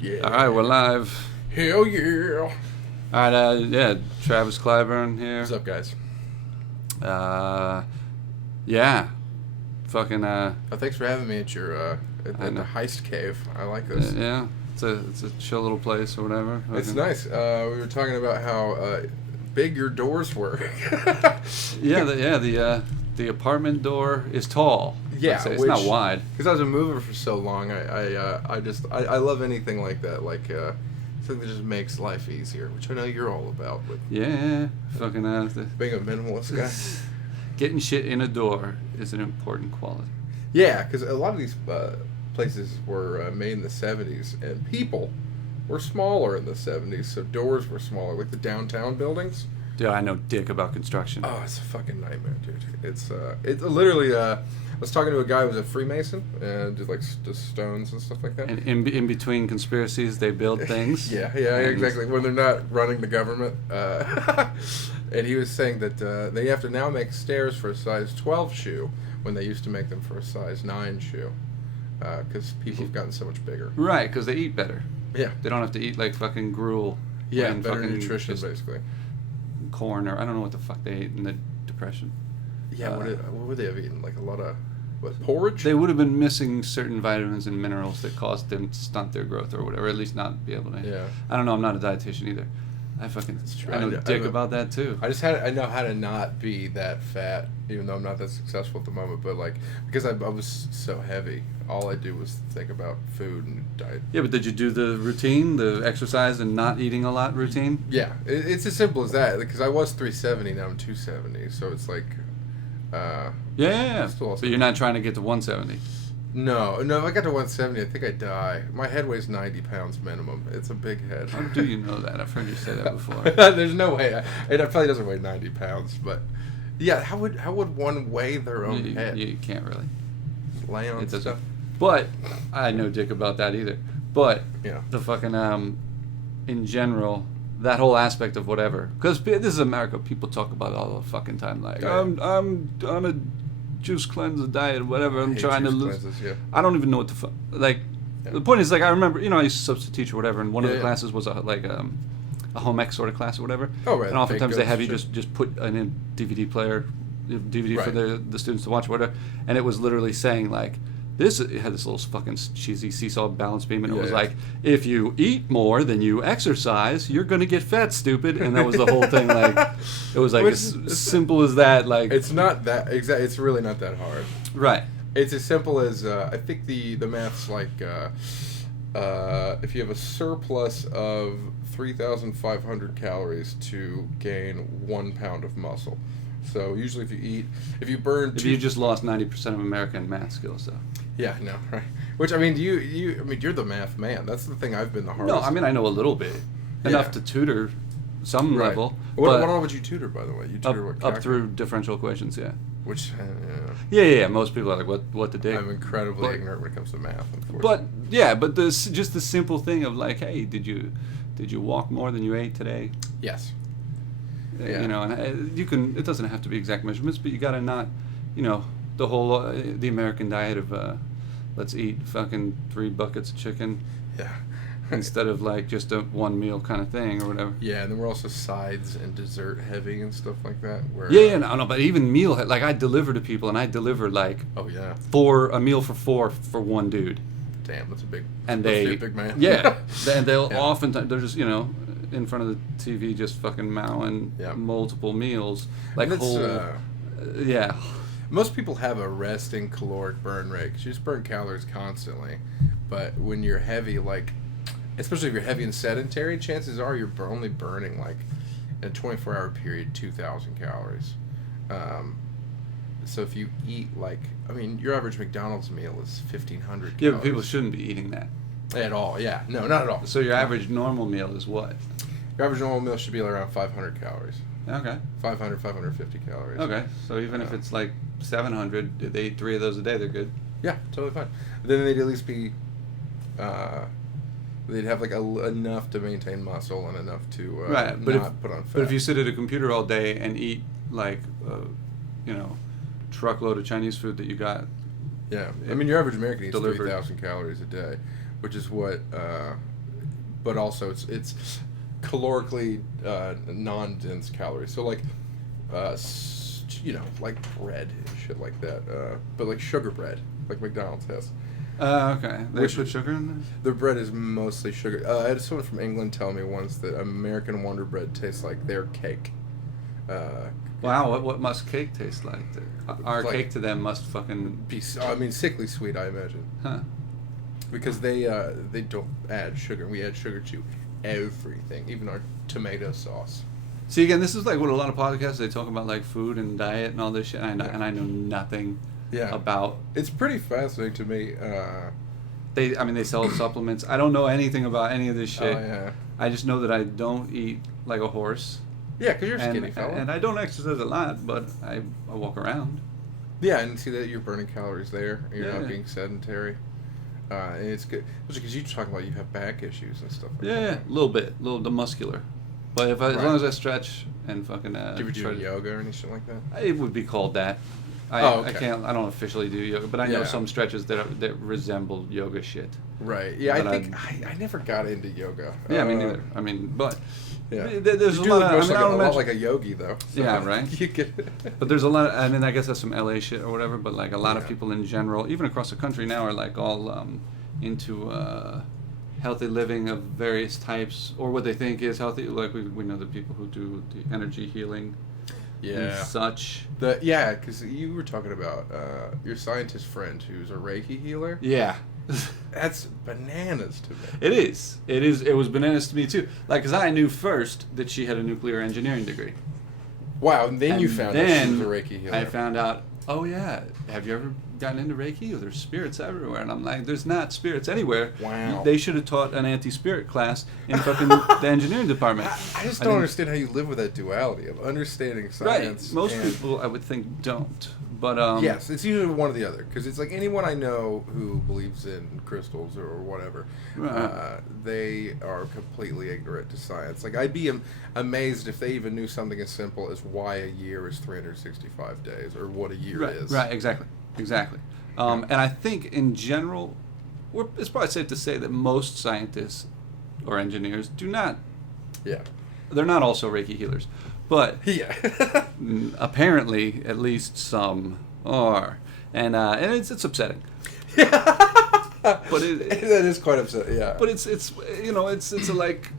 Yeah. All right, we're live. Hell yeah. All right, yeah, Travis Clyburn here. What's up, guys? Yeah, fucking. Thanks for having me at your at the Heist cave. I like this. Yeah, it's a chill little place or whatever. It's nice. We were talking about how big your doors were. The apartment door is tall. Yeah, it's not wide. Because I was a mover for so long, I love anything like that, like something that just makes life easier, which I know you're all about. With fucking being a minimalist guy. Getting shit in a door is an important quality. Yeah, because a lot of these places were made in the 70s, and people were smaller in the 70s, so doors were smaller, like the downtown buildings. Dude, I know dick about construction. Oh, it's a fucking nightmare, dude. It's literally. I was talking to a guy who was a Freemason and did like stones and stuff like that. And in between conspiracies, they build things. yeah, exactly. When they're not running the government. And he was saying that they have to now make stairs for a size 12 shoe when they used to make them for a size 9 shoe, because people have gotten so much bigger. Right, because they eat better. Yeah. They don't have to eat like fucking gruel. Yeah, better nutrition basically. Corn, or I don't know what the fuck they ate in the Depression. Yeah, what would they have eaten? Like a lot of porridge? They would have been missing certain vitamins and minerals that caused them to stunt their growth or whatever, at least not be able to. Yeah. I don't know, I'm not a dietitian either. I know dick about that too. I know how to not be that fat, even though I'm not that successful at the moment. But like, because I was so heavy, all I do was think about food and diet. Yeah, but did you do the routine, the exercise and not eating a lot routine? Yeah, it's as simple as that. Because I was 370, now I'm 270, so it's like. Yeah. But you're not trying to get to 170. No. If I got to 170, I think I'd die. My head weighs 90 pounds minimum. It's a big head. How do you know that? I've heard you say that before. There's no way. It probably doesn't weigh 90 pounds, but yeah, how would one weigh their own head? You can't really. Lay on stuff. But I know dick about that either. But yeah, the fucking in general, that whole aspect of whatever, because this is America. People talk about it all the fucking time. Like I'm on a juice cleanse diet, whatever. I'm trying to lose. Yeah. I don't even know what the fuck. Like, the point is, like, I remember, I used to substitute teach or whatever, and one of the classes was a home ec sort of class or whatever. Oh, right. And oftentimes they have you just put in a DVD player, DVD for the students to watch, or whatever. And it was literally saying like, it had this little fucking cheesy seesaw balance beam, and it was like, if you eat more than you exercise, you're gonna get fat, stupid. And that was the whole thing. Like, it was like as simple as that. Like, it's not that exact. It's really not that hard. Right. It's as simple as I think the math's like if you have a surplus of 3,500 calories to gain 1 pound of muscle. So usually if you burn... You just lost 90% of American math skills, though. Yeah, I know, right? Which, I mean, you're the math man. That's the thing I've been the hardest. No, I mean, I know a little bit. Enough to tutor some level. What all would you tutor, by the way? You tutor up through differential equations, yeah. Which, yeah. Most people are like, what the dick? I'm incredibly ignorant when it comes to math, unfortunately. But just the simple thing of like, hey, did you walk more than you ate today? Yes. Yeah. And you can. It doesn't have to be exact measurements, but you gotta not, the whole the American diet of let's eat fucking 3 buckets of chicken. Yeah. Instead of like just a one meal kind of thing or whatever. Yeah, and then we're also sides and dessert heavy and stuff like that. Where no, but even meal, like I deliver to people, and I deliver like a meal for 4 for one dude. Damn, that's a big. And be a big man. Yeah, and they'll oftentimes they're just in front of the TV just fucking mowing multiple meals like whole. Most people have a resting caloric burn rate because you just burn calories constantly, but when you're heavy, like. Especially if you're heavy and sedentary, chances are you're only burning, like, in a 24-hour period, 2,000 calories. So if you eat, like, your average McDonald's meal is 1,500 calories. Yeah, but people shouldn't be eating that. At all, yeah. No, not at all. So your average normal meal is what? Your average normal meal should be around 500 calories. Okay. 500, 550 calories. Okay, so even if it's, like, 700, if they eat 3 of those a day, they're good? Yeah, totally fine. Then they'd at least be... they'd have like enough to maintain muscle and enough to not put on fat. But if you sit at a computer all day and eat like truckload of Chinese food that you got, your average American eats 3,000 calories a day, which is what but also it's calorically non-dense calories. So like, like bread and shit like that. But like sugar bread, like McDonald's has. Okay. They put sugar in there? The bread is mostly sugar. I had someone from England tell me once that American Wonder Bread tastes like their cake. Wow, what must cake taste like? Our like, cake to them must fucking be. I mean, sickly sweet, I imagine. Huh. Because they don't add sugar. We add sugar to everything, even our tomato sauce. See, again, this is like what a lot of podcasts, they talk about like food and diet and all this shit, and I know nothing about. It's pretty fascinating to me. They sell supplements. I don't know anything about any of this shit. Oh, yeah. I just know that I don't eat like a horse. Yeah, because you're a skinny fella. And I don't exercise a lot, but I walk around. Yeah, and see that you're burning calories there. You're not being sedentary. And it's good. Because you're talking about you have back issues and stuff like that. Yeah, a little bit. The muscular. But as long as I stretch and fucking... do you ever do yoga or anything like that? It would be called that. Okay. I don't officially do yoga, but I know some stretches that resemble yoga shit. Right. Yeah, but I never got into yoga. Yeah, me neither. I mean, but... Yeah. There's a lot of... a lot like a yogi, though. So yeah, right? But there's a lot of... I mean, I guess that's some LA shit or whatever, but like a lot of people in general, even across the country now, are like all into healthy living of various types, or what they think is healthy. Like we know the people who do the energy healing and such. Because you were talking about your scientist friend who's a Reiki healer. Yeah. That's bananas to me. It is. It was bananas to me too. Like, because I knew first that she had a nuclear engineering degree. Wow, and then you found out she was a Reiki healer. I found out, oh yeah, have you ever gotten into Reiki? Oh, there's spirits everywhere. And I'm like, there's not spirits anywhere. Wow. They should have taught an anti-spirit class in fucking the engineering department. I just don't understand how you live with that duality of understanding science. Right. Most people, I would think, don't. But yes, it's usually one or the other. Because it's like anyone I know who believes in crystals or whatever, they are completely ignorant to science. Like, I'd be amazed if they even knew something as simple as why a year is 365 days or what a year is. Right, exactly. And I think in general, it's probably safe to say that most scientists or engineers do not. Yeah. They're not also Reiki healers. But apparently, at least some are, and it's upsetting. Yeah, but that is quite upsetting. Yeah, but it's a, like,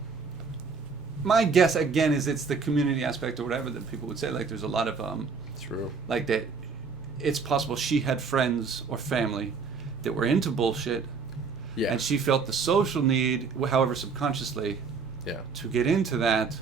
my guess again is it's the community aspect or whatever that people would say. Like, there's a lot of true, like that. It's possible she had friends or family that were into bullshit, and she felt the social need, however subconsciously, to get into that.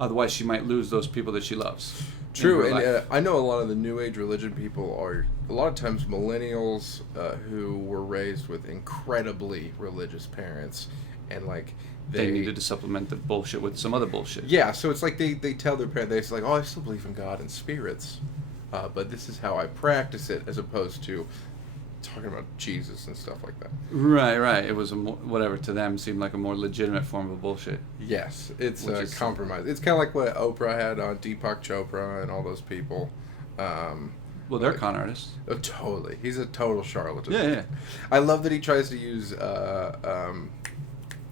Otherwise, she might lose those people that she loves. True, and I know a lot of the New Age religion people are a lot of times millennials who were raised with incredibly religious parents, and like they needed to supplement the bullshit with some other bullshit. Yeah, so it's like they tell their parents, they're like, oh, I still believe in God and spirits, but this is how I practice it, as opposed to talking about Jesus and stuff like that. Right. It was whatever to them seemed like a more legitimate form of bullshit. Yes, it's a compromise. It's kind of like what Oprah had on Deepak Chopra and all those people. Well, they're con artists. Oh, totally. He's a total charlatan. Yeah. I love that he tries to use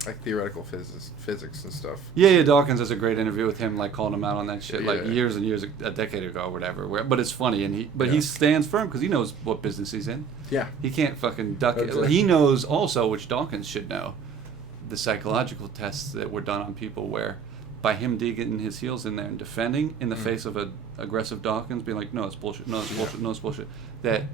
like theoretical physics and stuff. Yeah. Dawkins has a great interview with him, like calling him out on that shit, like years and years, a decade ago or whatever. But it's funny, and he stands firm because he knows what business he's in. Yeah. He can't fucking duck it. He knows also, which Dawkins should know, the psychological tests that were done on people where, by him digging his heels in there and defending in the face of an aggressive Dawkins, being like, no, it's bullshit, no, it's bullshit, no, it's bullshit, that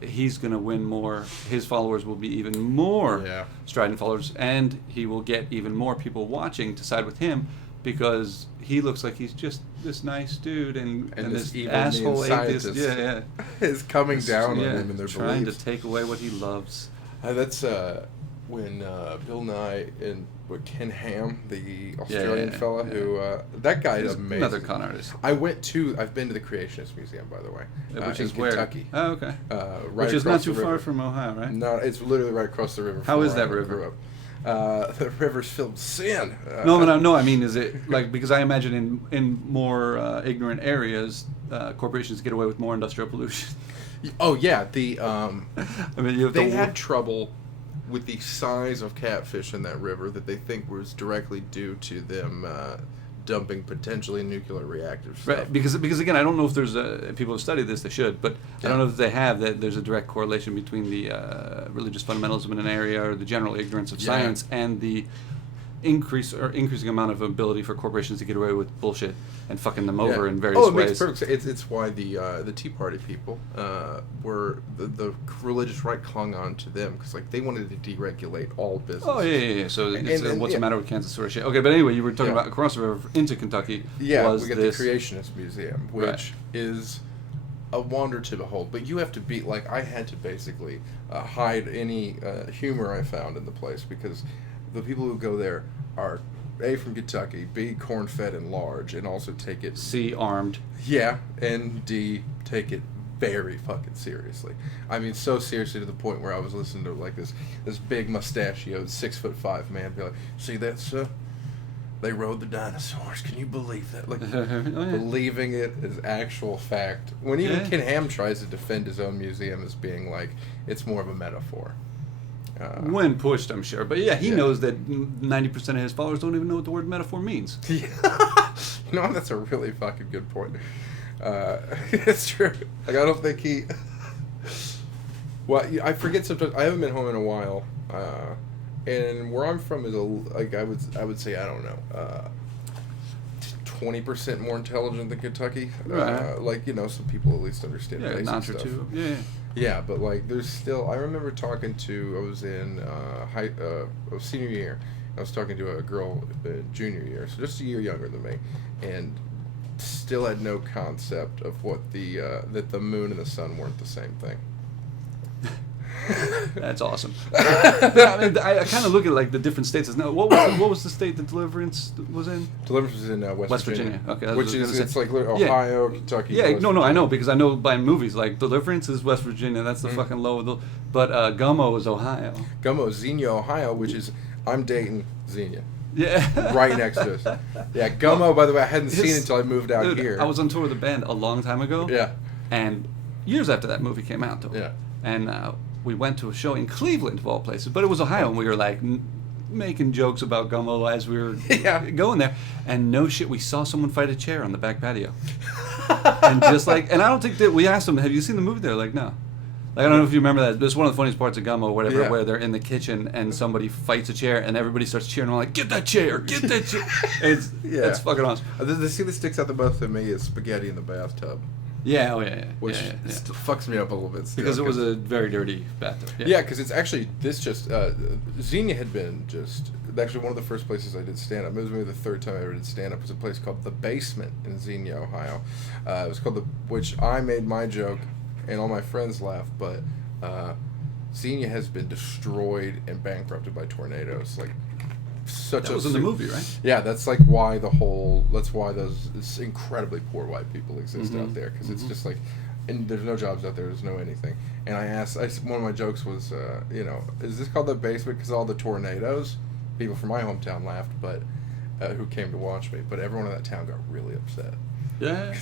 he's going to win more, his followers will be even more strident followers, and he will get even more people watching to side with him because he looks like he's just this nice dude, and this asshole atheist is coming down on him in their trying beliefs. To take away what he loves. That's when Bill Nye and Ken Ham, the Australian fella, who that guy is amazing. Another con artist. I've been to the Creationist Museum, by the way, which is in Kentucky. Oh, okay. Right, which is not too far from Ohio, right? No, it's literally right across the river. How is that river? The river's filled with sin. No. I mean, is it like, because I imagine in more ignorant areas, corporations get away with more industrial pollution. Oh yeah, I mean, they had trouble with the size of catfish in that river that they think was directly due to them dumping potentially nuclear reactive stuff. Right, because again, I don't know if there's people who study this. They should, but I don't know if they have that. There's a direct correlation between the religious fundamentalism in an area or the general ignorance of science and the increasing amount of ability for corporations to get away with bullshit and fucking them over in various ways. Makes perfect sense. It's why the Tea Party people were the religious right clung on to them because like they wanted to deregulate all business. Oh yeah. So what's the matter with Kansas sort of shit? Okay, but anyway, you were talking about across the river into Kentucky. Yeah, we got the Creationist Museum, which is a wonder to behold. But you have to be like I had to basically hide any humor I found in the place because the people who go there are A, from Kentucky, B, corn-fed and large, and also take it... C, armed. Yeah, and D, take it very fucking seriously. I mean, so seriously to the point where I was listening to like this big mustachioed 6'5" man be like, see that, sir? They rode the dinosaurs. Can you believe that? Like, believing it is actual fact. When even Ken Ham tries to defend his own museum as being like, it's more of a metaphor. When pushed, I'm sure. But he knows that 90% of his followers don't even know what the word metaphor means. You know, that's a really fucking good point. It's true. Like, I don't think he... Well, I forget sometimes. I haven't been home in a while. And where I'm from is, I would say, I don't know, 20% more intelligent than Kentucky. Right. Like, you know, some people at least understand basic notch or stuff. two. Yeah, but like there's still. I remember talking to. I was in senior year. I was talking to a girl junior year, so just a year younger than me, and still had no concept of what that the moon and the sun weren't the same thing. That's awesome. I kind of look at like the different states. Now, what was the state that Deliverance was in? Deliverance was in West Virginia. Okay, which is it's like Ohio, Kentucky. Yeah, no, I know because I know by movies like Deliverance is West Virginia. That's the fucking low. But Gummo is Ohio. Gummo is Xenia, Ohio, which is I'm dating Xenia. Yeah. Right next to us. Yeah, Gummo. By the way, I hadn't seen it until I moved out here. I was on tour with the band a long time ago. Yeah. And years after that movie came out, though. Yeah. And we went to a show in Cleveland, of all places, but it was Ohio, and we were like making jokes about Gummo as we were going there. And no shit, we saw someone fight a chair on the back patio. And I don't think that we asked them, have you seen the movie? They're like, no. Like, I don't know if you remember that. It's one of the funniest parts of Gummo, whatever, where they're in the kitchen and somebody fights a chair and everybody starts cheering. I'm like, get that chair, get that chair. It's fucking awesome. The scene that sticks out the most to me is spaghetti in the bathtub. Yeah, Which still fucks me up a little bit still. Because it was a very dirty bathtub. Yeah, because it's actually, Xenia had been actually one of the first places I did stand-up. It was maybe the third time I ever did stand-up. It was a place called The Basement in Xenia, Ohio. It was called which I made my joke, and all my friends laughed, but Xenia has been destroyed and bankrupted by tornadoes. Like, that was in the movie, right? Yeah, that's like why those incredibly poor white people exist out there, because it's just like, and there's no jobs out there, there's no anything. And one of my jokes was, is this called The Basement because all the tornadoes? People from my hometown laughed, but who came to watch me, but everyone in that town got really upset. Yeah.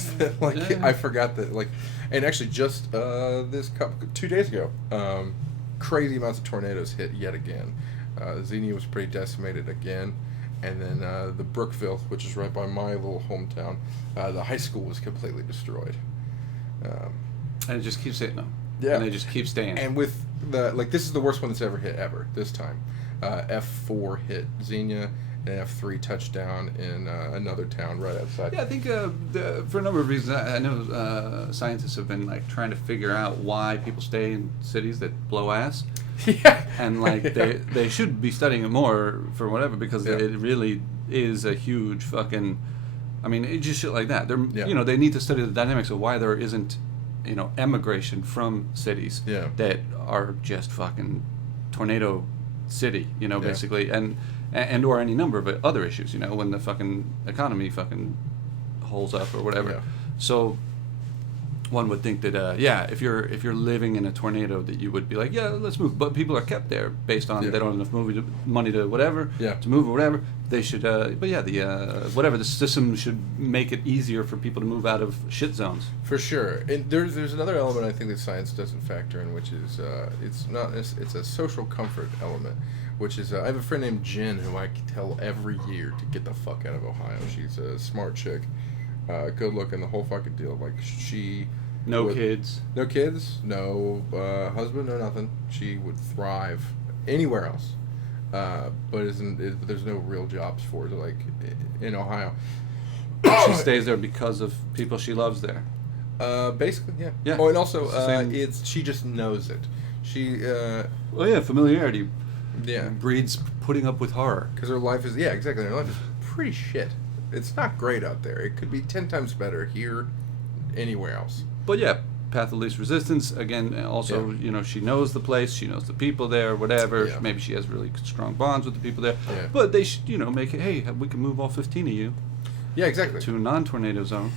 I forgot that, like, and actually just 2 days ago, crazy amounts of tornadoes hit yet again. Xenia was pretty decimated again, and then the Brookville, which is right by my little hometown, the high school was completely destroyed. And it just keeps hitting them. Yeah. And they just keep staying. And with this is the worst one that's ever hit ever this time. F4 hit Xenia, and F3 touchdown in another town right outside. Yeah, I think for a number of reasons, I know scientists have been like trying to figure out why people stay in cities that blow ass. Yeah. And like they should be studying it more for whatever, because it really is a huge fucking, I mean, it's just shit like that. They're they need to study the dynamics of why there isn't emigration from cities that are just fucking tornado city, basically, and or any number of other issues, when the fucking economy fucking holes up or whatever. So one would think that if you're living in a tornado, that you would be like, yeah, let's move. But people are kept there based on they don't have enough money to whatever to move or whatever. They should. The system should make it easier for people to move out of shit zones. For sure. And there's another element I think that science doesn't factor in, which is it's a social comfort element. Which is, I have a friend named Jen who I tell every year to get the fuck out of Ohio. She's a smart chick, good looking, the whole fucking deal. Like, no kids, no husband, no nothing. She would thrive anywhere else, but there's no real jobs for her, like, in Ohio. She stays there because of people she loves there. Basically, yeah. Yeah. Oh, and also, she just knows it. Familiarity. Yeah, breeds putting up with horror. Because her life is exactly. Her life is pretty shit. It's not great out there. It could be 10 times better here, anywhere else. But yeah, path of least resistance. Again, also she knows the place, she knows the people there, whatever. Yeah. Maybe she has really strong bonds with the people there. Yeah. But they should make it. Hey, we can move all 15 of you. Yeah, exactly. To a non-tornado zone.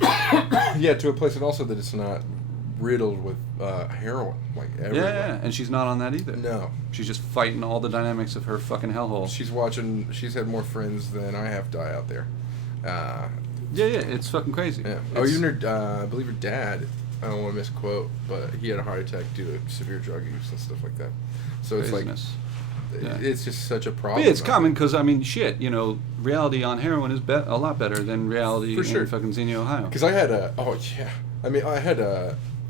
Yeah, to a place and also that it's not riddled with heroin, like everywhere. Yeah, and she's not on that either. No. She's just fighting all the dynamics of her fucking hellhole. She's had more friends than I have die out there. It's fucking crazy. Yeah. Even her, I believe her dad, I don't want to misquote, but he had a heart attack due to severe drug use and stuff like that. So Craziness. It's like, it's just such a problem. But it's common because, reality on heroin is a lot better than reality in fucking Xenia, Ohio. Because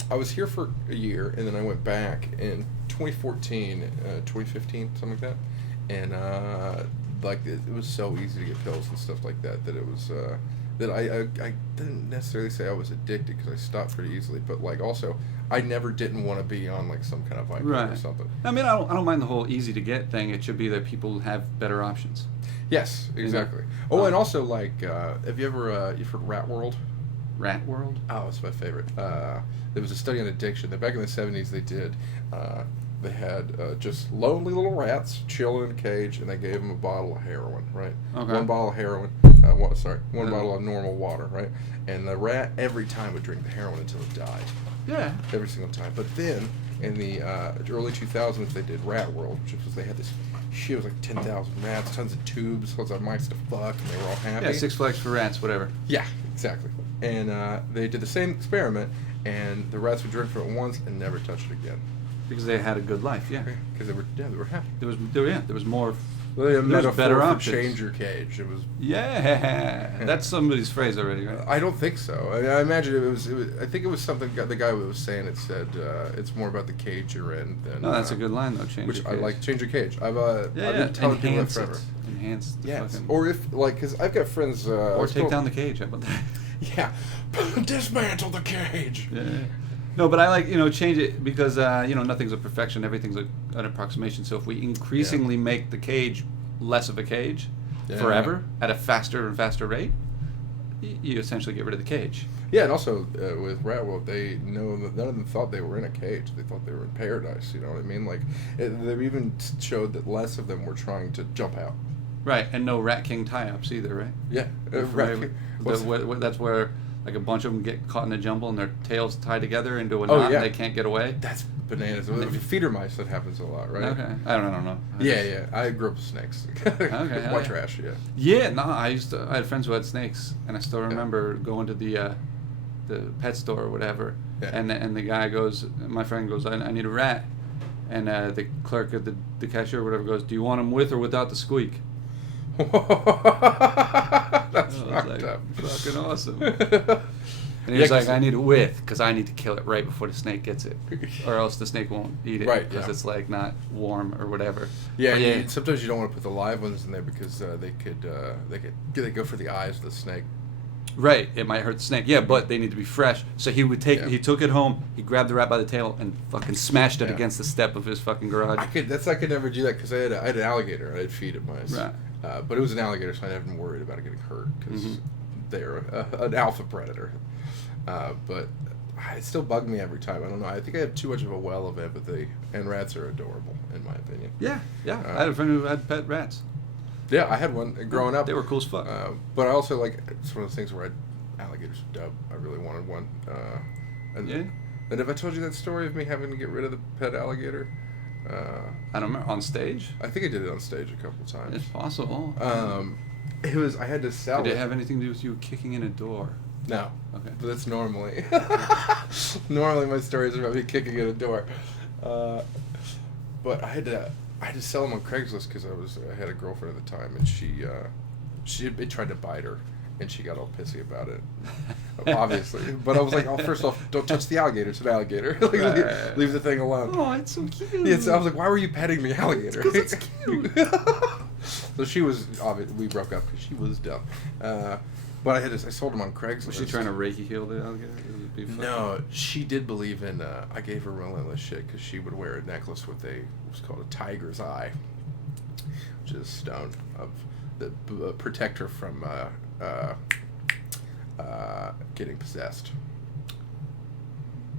I was here for a year, and then I went back in 2014, 2015, something like that. And, it was so easy to get pills and stuff like that, that it was, that I didn't necessarily say I was addicted, because I stopped pretty easily, but, also, I never didn't want to be on, some kind of Vicodin or something. I don't mind the whole easy to get thing. It should be that people have better options. Yes, exactly. Oh, and also, have you ever, you've heard Rat World? Rat World? Oh, it's my favorite. There was a study on addiction that back in the 70s they had just lonely little rats chilling in a cage, and they gave them a bottle of heroin, right? Okay. One bottle of heroin, one bottle of normal water, right? And the rat every time would drink the heroin until it died. Yeah. Every single time. But then, in the early 2000s, they did Rat World, which was, they had this shit, it was like 10,000 rats, tons of tubes, lots of mice to fuck, and they were all happy. Yeah, Six Flags for rats, whatever. Yeah, exactly. And they did the same experiment, and the rats would drink from it once and never touch it again. Because they had a good life, yeah. Because they were happy. There was more. There was better options. Change your cage. It was. Yeah, that's somebody's phrase already, right? I don't think so. I imagine it was. I think it was something. The guy who was saying it said it's more about the cage you're in than. No, that's a good line though. Change your cage. I like change your cage. I've been telling people that forever. Enhance. Yes. Or if because I've got friends. Or take down the cage. How about that? Yeah. Dismantle the cage. Yeah. No, but I like, change it because, nothing's a perfection. Everything's an approximation. So if we increasingly make the cage less of a cage forever at a faster and faster rate, you essentially get rid of the cage. Yeah, and also with Rat World, they know that none of them thought they were in a cage. They thought they were in paradise, you know what I mean? They even showed that less of them were trying to jump out. Right, and no Rat King tie-ups either, right? Yeah. Rat King. That's where... a bunch of them get caught in a jumble and their tails tied together into a knot and they can't get away. That's bananas. With feeder mice, that happens a lot, right? Okay. I don't know. Yeah. I grew up with snakes. Okay. White trash, yeah. Yeah, no, I had friends who had snakes, and I still remember going to the pet store or whatever, and the guy goes, my friend goes, I need a rat, and the clerk at the cashier or whatever goes, do you want him with or without the squeak? That's fucked up. Fucking awesome. And he was like, I need it with, because I need to kill it right before the snake gets it, or else the snake won't eat it, right? Because it's not warm or whatever. Yeah, sometimes you don't want to put the live ones in there because they go for the eyes of the snake. Right, it might hurt the snake. Yeah, but they need to be fresh. So he would he took it home, he grabbed the rat by the tail and fucking smashed it against the step of his fucking garage. I could never do that because I had an alligator and I'd feed it mice. Right. But it was an alligator, so I never been worried about it getting hurt because they're an alpha predator. But it still bugged me every time. I don't know. I think I have too much of a well of empathy, and rats are adorable, in my opinion. Yeah. I had a friend who had pet rats. Yeah, I had one growing up. They were cool as fuck. But I also it's one of those things where alligators are dope. I really wanted one. And, Yeah. And have I told you that story of me having to get rid of the pet alligator? I don't remember. On stage? I think I did it on stage a couple times. It's possible. It was, I had to sell Did it. it have anything to do with you kicking in a door? No. Okay. But that's normally. Normally my stories are about me kicking in a door. But I had to sell them on Craigslist because I had a girlfriend at the time, and it tried to bite her, and she got all pissy about it. Obviously. But I was like, oh, first off, don't touch the alligator. It's an alligator. Like, leave the thing alone. Oh, it's so cute. Yeah, so I was like, why were you petting the alligator? Because it's cute. So she was, we broke up because she was dumb. But I sold them on Craigslist. Was she trying to Reiki heal the alligator? No, she did believe in, I gave her relentless shit because she would wear a necklace with what's called a tiger's eye, which is a stone that protect her from getting possessed.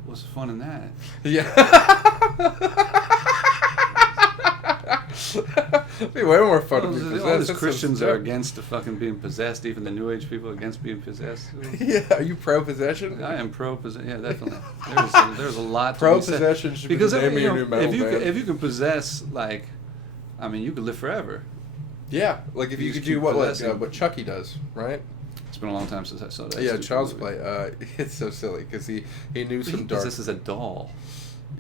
What's the fun in that? Yeah. It'd be way more fun to be possessed. All these Christians are against the fucking being possessed. Even the New Age people are against being possessed. Yeah, are you pro-possession? I am pro-possession. Yeah, definitely. There's a lot. Pro-possession should be the name of your new metal band. If you can possess, like, I mean, you could live forever. Yeah, like if you could do what Chucky does, right? It's been a long time since I saw that. Yeah, Child's Play. It's so silly because he knew some dark. This is a doll.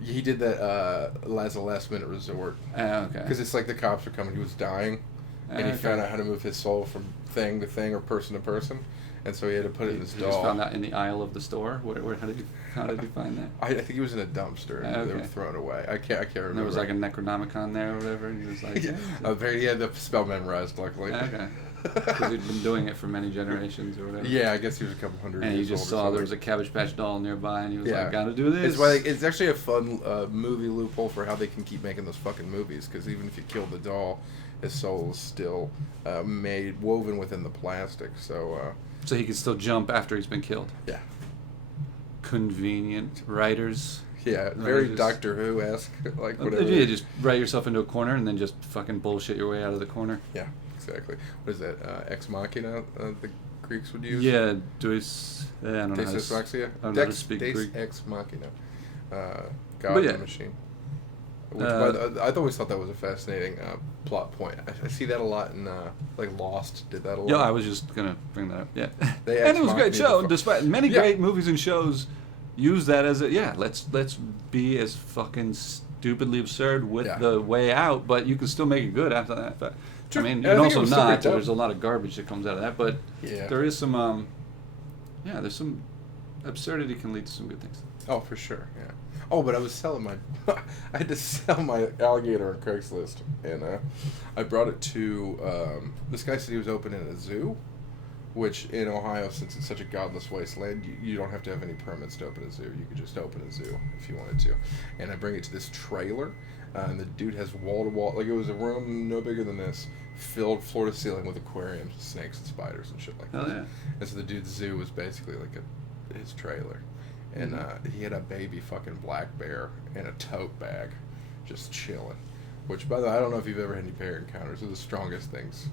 He did that as a last-minute resort. Okay. Because it's like the cops are coming. He was dying, and he found out how to move his soul from thing to thing or person to person, and so he had to put it in this doll. He just found that in the aisle of the store. How did you find that? I think he was in a dumpster, and they were thrown away. I can't remember. And there was like a Necronomicon there or whatever, and he was like, he had the spell memorized, luckily. Okay. Because he'd been doing it for many generations or whatever. Yeah, I guess he was a couple hundred years old. And he just saw there was a Cabbage Patch doll nearby, and he was like, "Gotta do this." It's actually a fun movie loophole for how they can keep making those fucking movies. Because even if you kill the doll, his soul is still woven within the plastic. So he can still jump after he's been killed. Yeah. Convenient writers. Yeah, very Doctor Who-esque, like whatever. Yeah, just write yourself into a corner and then just fucking bullshit your way out of the corner. Yeah. Exactly. What is that? Ex Machina? The Greeks would use. Yeah, Deus. I don't know. Deus Ex Machina. I don't know how to speak Greek. Ex Machina. God and the machine. Which I've always thought that was a fascinating plot point. I see that a lot in like Lost. Did that a lot. Yeah, I was just gonna bring that up. Yeah, and it was a great show. Despite many great movies and shows, use that as let's be as fucking stupidly absurd with the way out, but you can still make it good after that. But I mean, you can also not. There's a lot of garbage that comes out of that, but there is some, there's some absurdity can lead to some good things. Oh, for sure, yeah. Oh, but I was selling I had to sell my alligator on Craigslist, and I brought it to, this guy said he was opening a zoo, which in Ohio, since it's such a godless wasteland, you don't have to have any permits to open a zoo. You could just open a zoo if you wanted to. And I bring it to this trailer, and the dude has wall-to-wall, like it was a room no bigger than this, filled floor to ceiling with aquariums, snakes and spiders and shit like that. Oh, yeah. And so the dude's zoo was basically like his trailer. And he had a baby fucking black bear in a tote bag, just chilling. Which, by the way, I don't know if you've ever had any bear encounters. They're the strongest things.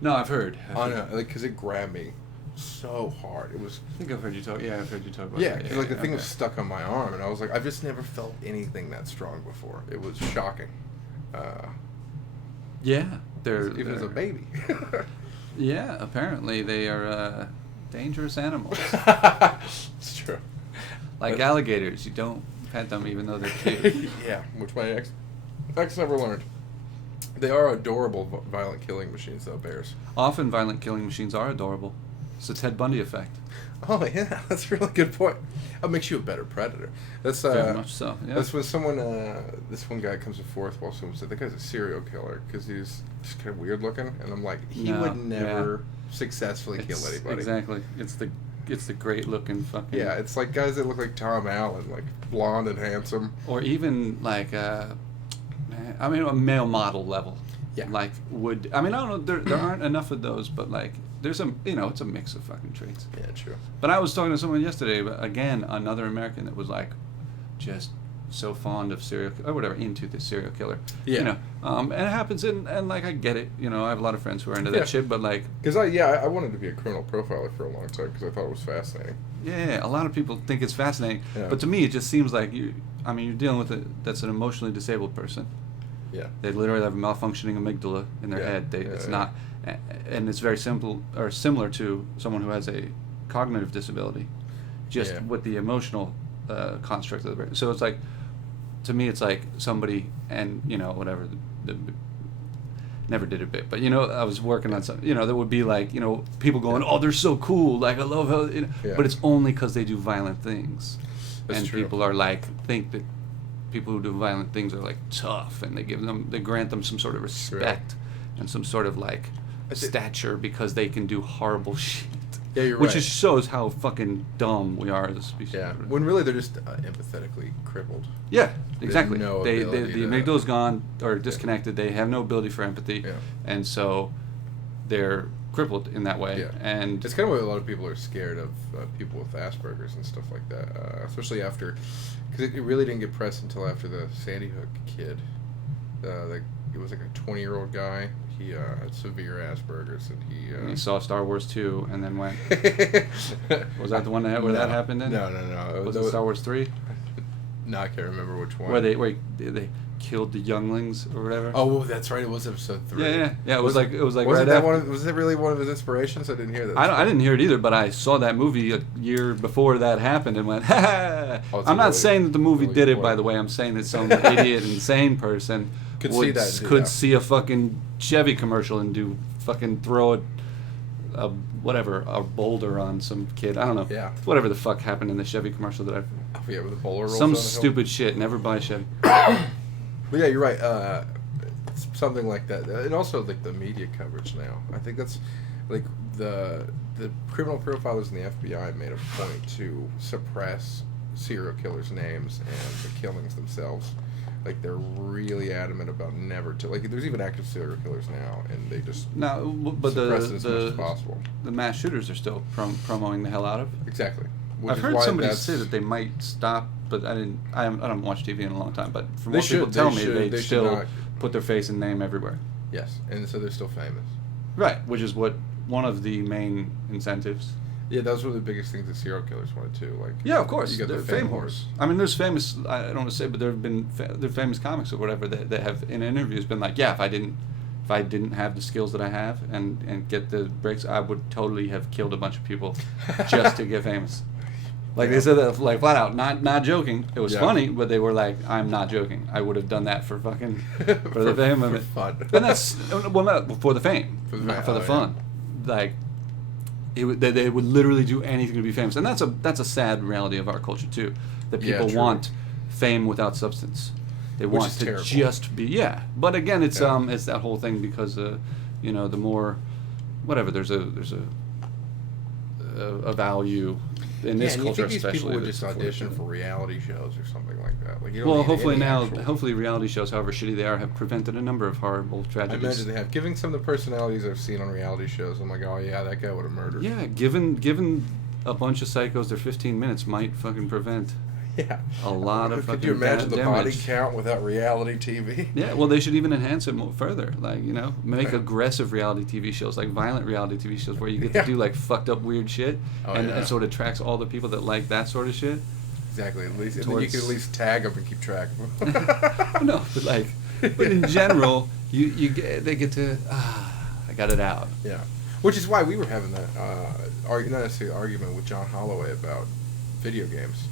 No, I've heard. I know, like, because it grabbed me so hard. It was. I think I've heard you talk. Yeah, I've heard you talk about. Yeah, because like the thing was stuck on my arm, and I was like, I've just never felt anything that strong before. It was shocking. Yeah, even as a baby. Yeah, apparently they are dangerous animals. It's true. Like alligators, you don't pet them even though they're cute. Yeah, which my ex never learned. They are adorable violent killing machines, though, bears. Often violent killing machines are adorable. It's the Ted Bundy effect. Oh, yeah, that's a really good point. That makes you a better predator. That's very much so, yeah. That's when someone, this one guy comes forth while someone said, that guy's a serial killer, because he's just kind of weird looking, and I'm like, he would never successfully kill anybody. Exactly. It's the great looking fucking... Yeah, it's like guys that look like Tom Allen, like blonde and handsome. Or even like, a male model level. Yeah. Like I don't know, there aren't enough of those, but like, there's it's a mix of fucking traits. Yeah, true. But I was talking to someone yesterday, again, another American that was like, just so fond of into the serial killer. Yeah. You know, and it happens, and like I get it. You know, I have a lot of friends who are into that shit, but like, because I wanted to be a criminal profiler for a long time because I thought it was fascinating. Yeah, a lot of people think it's fascinating, but to me, it just seems like you're dealing with that's an emotionally disabled person. Yeah. They literally have a malfunctioning amygdala in their head. It's not, and it's very simple or similar to someone who has a cognitive disability, just with the emotional construct of the brain. So it's like, to me, it's like somebody, and you know, whatever. Never did a bit, but you know, I was working on something. You know, there would be like, you know, people going, "Oh, they're so cool! Like I love how," you know, but it's only because they do violent things, and people are like think that people who do violent things are like tough, and they grant them some sort of respect and some sort of like stature because they can do horrible shit. Yeah, you're which right. just shows how fucking dumb we are as a species. Yeah, when really they're just empathetically crippled. Yeah, exactly. No the amygdala's gone or disconnected. They have no ability for empathy, and so they're crippled in that way. Yeah. And it's kind of why a lot of people are scared of people with Asperger's and stuff like that, especially after, because it really didn't get pressed until after the Sandy Hook kid. It was like a 20-year-old guy. He had severe Asperger's, and he saw Star Wars 2 and then went. Was that the one where that happened in? No. Was it Star Wars 3? No, I can't remember which one. Where they killed the younglings or whatever. Oh, that's right. It was episode 3. Yeah. It was like was right it after. Was it really one of his inspirations? I didn't hear that. I didn't hear it either, but I saw that movie a year before that happened and went, ha ha. I'm not saying that the movie did it, by the way. I'm saying that some idiot, insane person could see a fucking Chevy commercial and throw a boulder on some kid. I don't know. Yeah. Whatever the fuck happened in the Chevy commercial that I forget where the bowler rolls some down the stupid shit. Never buy Chevy. But yeah, you're right. It's something like that, and also like the media coverage now. I think that's like the criminal profilers in the FBI made a point to suppress serial killers' names and the killings themselves. Like they're really adamant about never to like. There's even active serial killers now, and they just suppress it as much as possible. The mass shooters are still promoting the hell out of. Exactly. I've heard somebody say that they might stop, but I don't watch TV in a long time. But from what people tell me, they still put their face and name everywhere. Yes, and so they're still famous. Right, which is one of the main incentives. Yeah, that was one of the biggest things that serial killers wanted too. Like, yeah, of course, you got they're the fame horse. I mean, there's famous. I don't want to say, but there have been famous comics or whatever that have in interviews been like, yeah, if I didn't have the skills that I have and get the breaks, I would totally have killed a bunch of people just to get famous. Like they said that, like flat out, not joking. It was funny, but they were like, "I'm not joking. I would have done that for fucking for the fame of it." Fun. And that's not for the fame, not for the fun. Like they would literally do anything to be famous, and that's a sad reality of our culture too. That people want fame without substance. They want to terrible. Just be But again, it's that whole thing because the more whatever there's a value. In this culture, you think especially, these people would just audition for reality shows or something like that. Like, hopefully reality shows, however shitty they are, have prevented a number of horrible tragedies. I imagine they have. Giving some of the personalities I've seen on reality shows, I'm like, oh yeah, that guy would have murdered. Yeah, given a bunch of psychos their 15 minutes might fucking prevent a lot of fucking Could you imagine the damage. body count without reality TV? Yeah, well, they should even enhance it more further. Like, make aggressive reality TV shows, like violent reality TV shows where you get to do like fucked up weird shit and sort of tracks all the people that like that sort of shit. Exactly. At least, and then you can at least tag them and keep track of them. No, but in general, they get to I got it out. Yeah. Which is why we were having that not necessarily argument with John Holloway about video games.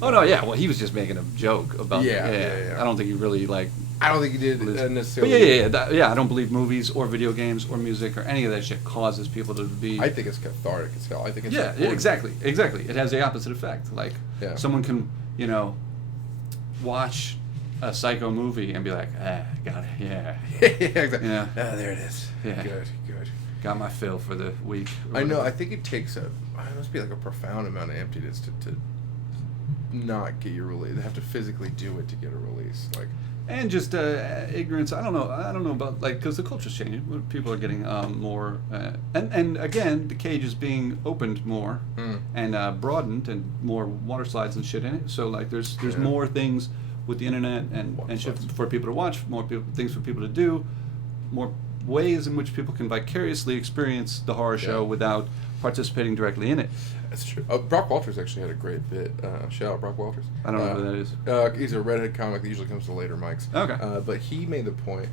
Oh no, yeah. Well, he was just making a joke about. Yeah. I don't think he really like. I don't think he did necessarily. But I don't believe movies or video games or music or any of that shit causes people to be. I think it's cathartic as hell. I think it's exactly. It has the opposite effect. Like someone can watch a psycho movie and be like, got it, yeah, exactly. There it is. Yeah, good. Got my fill for the week. I know. I think it takes it must be like a profound amount of emptiness to not get your release. They have to physically do it to get a release, like. And just ignorance. I don't know about because the culture's changing. People are getting more, and again, the cage is being opened more and broadened, and more water slides and shit in it. So there's more things with the internet and shit for people to watch, more things for people to do, more ways in which people can vicariously experience the horror show without participating directly in it. That's true. Brock Walters actually had a great bit. Shout out Brock Walters. I don't know who that is. He's a redhead comic that usually comes to later mics. Okay. But he made the point.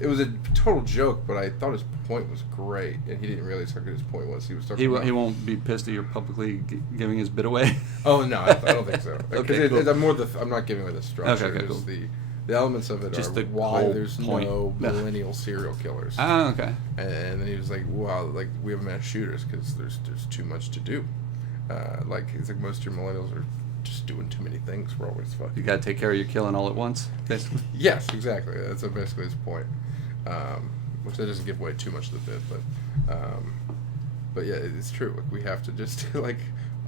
It was a total joke, but I thought his point was great, and he didn't realize how good his point was. He was talking about... He won't be pissed that you're publicly giving his bit away? Oh, no, I don't think so. Okay, cool. I'm not giving away the structure. Okay, cool. The elements of it just are the why there's point. no millennial serial killers. Ah, okay. And then he was like, "Wow, like we have mass shooters because there's too much to do. He's like most of your millennials are just doing too many things. We're always fucking. You gotta take care of your killing all at once, basically." Yes, exactly. That's basically his point. Which that doesn't give away too much of the bit, but yeah, it's true. Like we have to just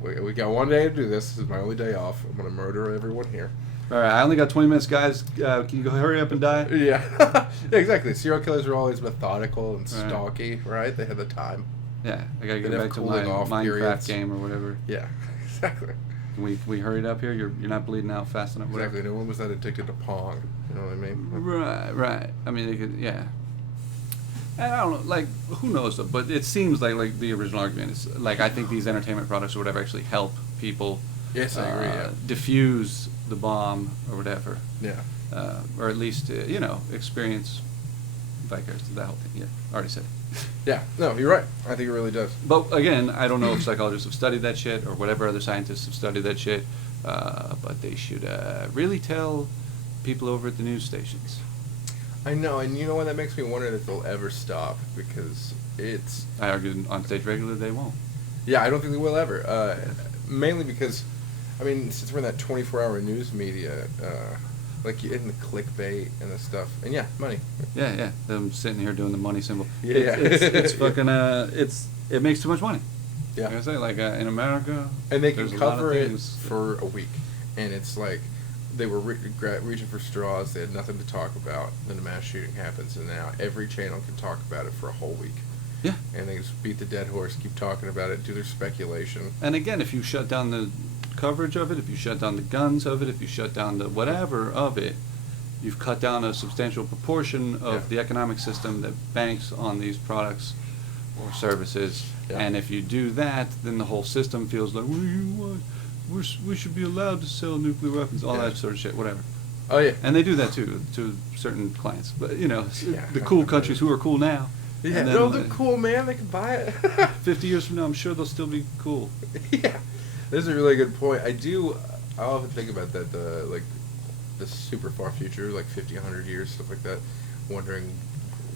we got one day to do this. This is my only day off. I'm gonna murder everyone here. All right, I only got 20 minutes, guys. Can you go hurry up and die? Yeah, exactly. Serial killers are always methodical and stalky, right? They have the time. Yeah, I gotta get back to my Minecraft game or whatever. Yeah, exactly. Can we hurry it up here? You're not bleeding out fast enough. Whatever. Exactly. No one was that addicted to Pong. You know what I mean? Right. I mean, they could, yeah. And I don't know, like, who knows, though, but it seems like the original argument is, like, I think these entertainment products or whatever actually help people yes, I agree, yeah. diffuse the bomb or whatever. Yeah. Or at least, experience vicariously that whole thing. Yeah, already said it. Yeah, no, you're right. I think it really does. But again, I don't know if psychologists have studied that shit or whatever other scientists have studied that shit, but they should really tell people over at the news stations. I know, and you know what? That makes me wonder if they'll ever stop, because it's... I argued on stage regularly they won't. Yeah, I don't think they will ever. Mainly because, I mean, since we're in that 24-hour news media, like in the clickbait and the stuff, and yeah, money. Yeah, them sitting here doing the money symbol. Yeah, it's fucking it makes too much money. Yeah, like I say, like in America, and they can cover it for a week, and it's like they were reaching for straws. They had nothing to talk about. Then a mass shooting happens, and now every channel can talk about it for a whole week. Yeah, and they just beat the dead horse, keep talking about it, do their speculation. And again, if you shut down the coverage of it, if you shut down the guns of it, if you shut down the whatever of it, you've cut down a substantial proportion of the economic system that banks on these products or services. Yeah. And if you do that, then the whole system feels like, we should be allowed to sell nuclear weapons, all that sort of shit, whatever. Oh yeah. And they do that too to certain clients, but the cool countries who are cool now. Yeah, no, they're cool, man. They can buy it. 50 years from now, I'm sure they'll still be cool. Yeah. This is a really good point. I often think about that, the super far future, like 50, 100 years, stuff like that, wondering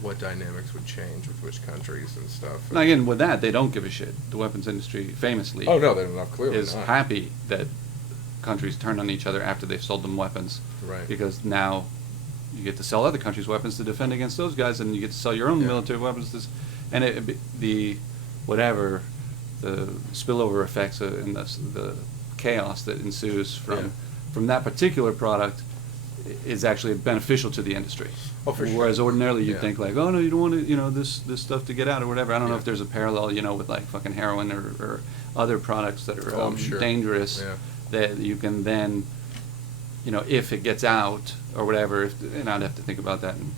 what dynamics would change with which countries and stuff. Now, again, with that, they don't give a shit. The weapons industry, famously, oh, no, they're not, clearly is not. happy that countries turn on each other after they've sold them weapons. Right. Because now you get to sell other countries' weapons to defend against those guys, and you get to sell your own military weapons. And the spillover effects and the chaos that ensues from that particular product is actually beneficial to the industry. Oh, for sure. Whereas ordinarily you'd think like, oh no, you don't want to, this stuff to get out or whatever. I don't know if there's a parallel, with like fucking heroin or other products that are dangerous that you can then, if it gets out or whatever, and I'd have to think about that and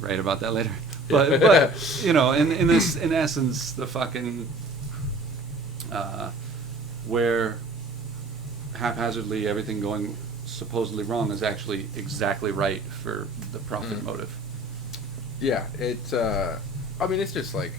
write about that later. But in essence, the fucking where haphazardly everything going supposedly wrong is actually exactly right for the profit motive. Yeah, it's just like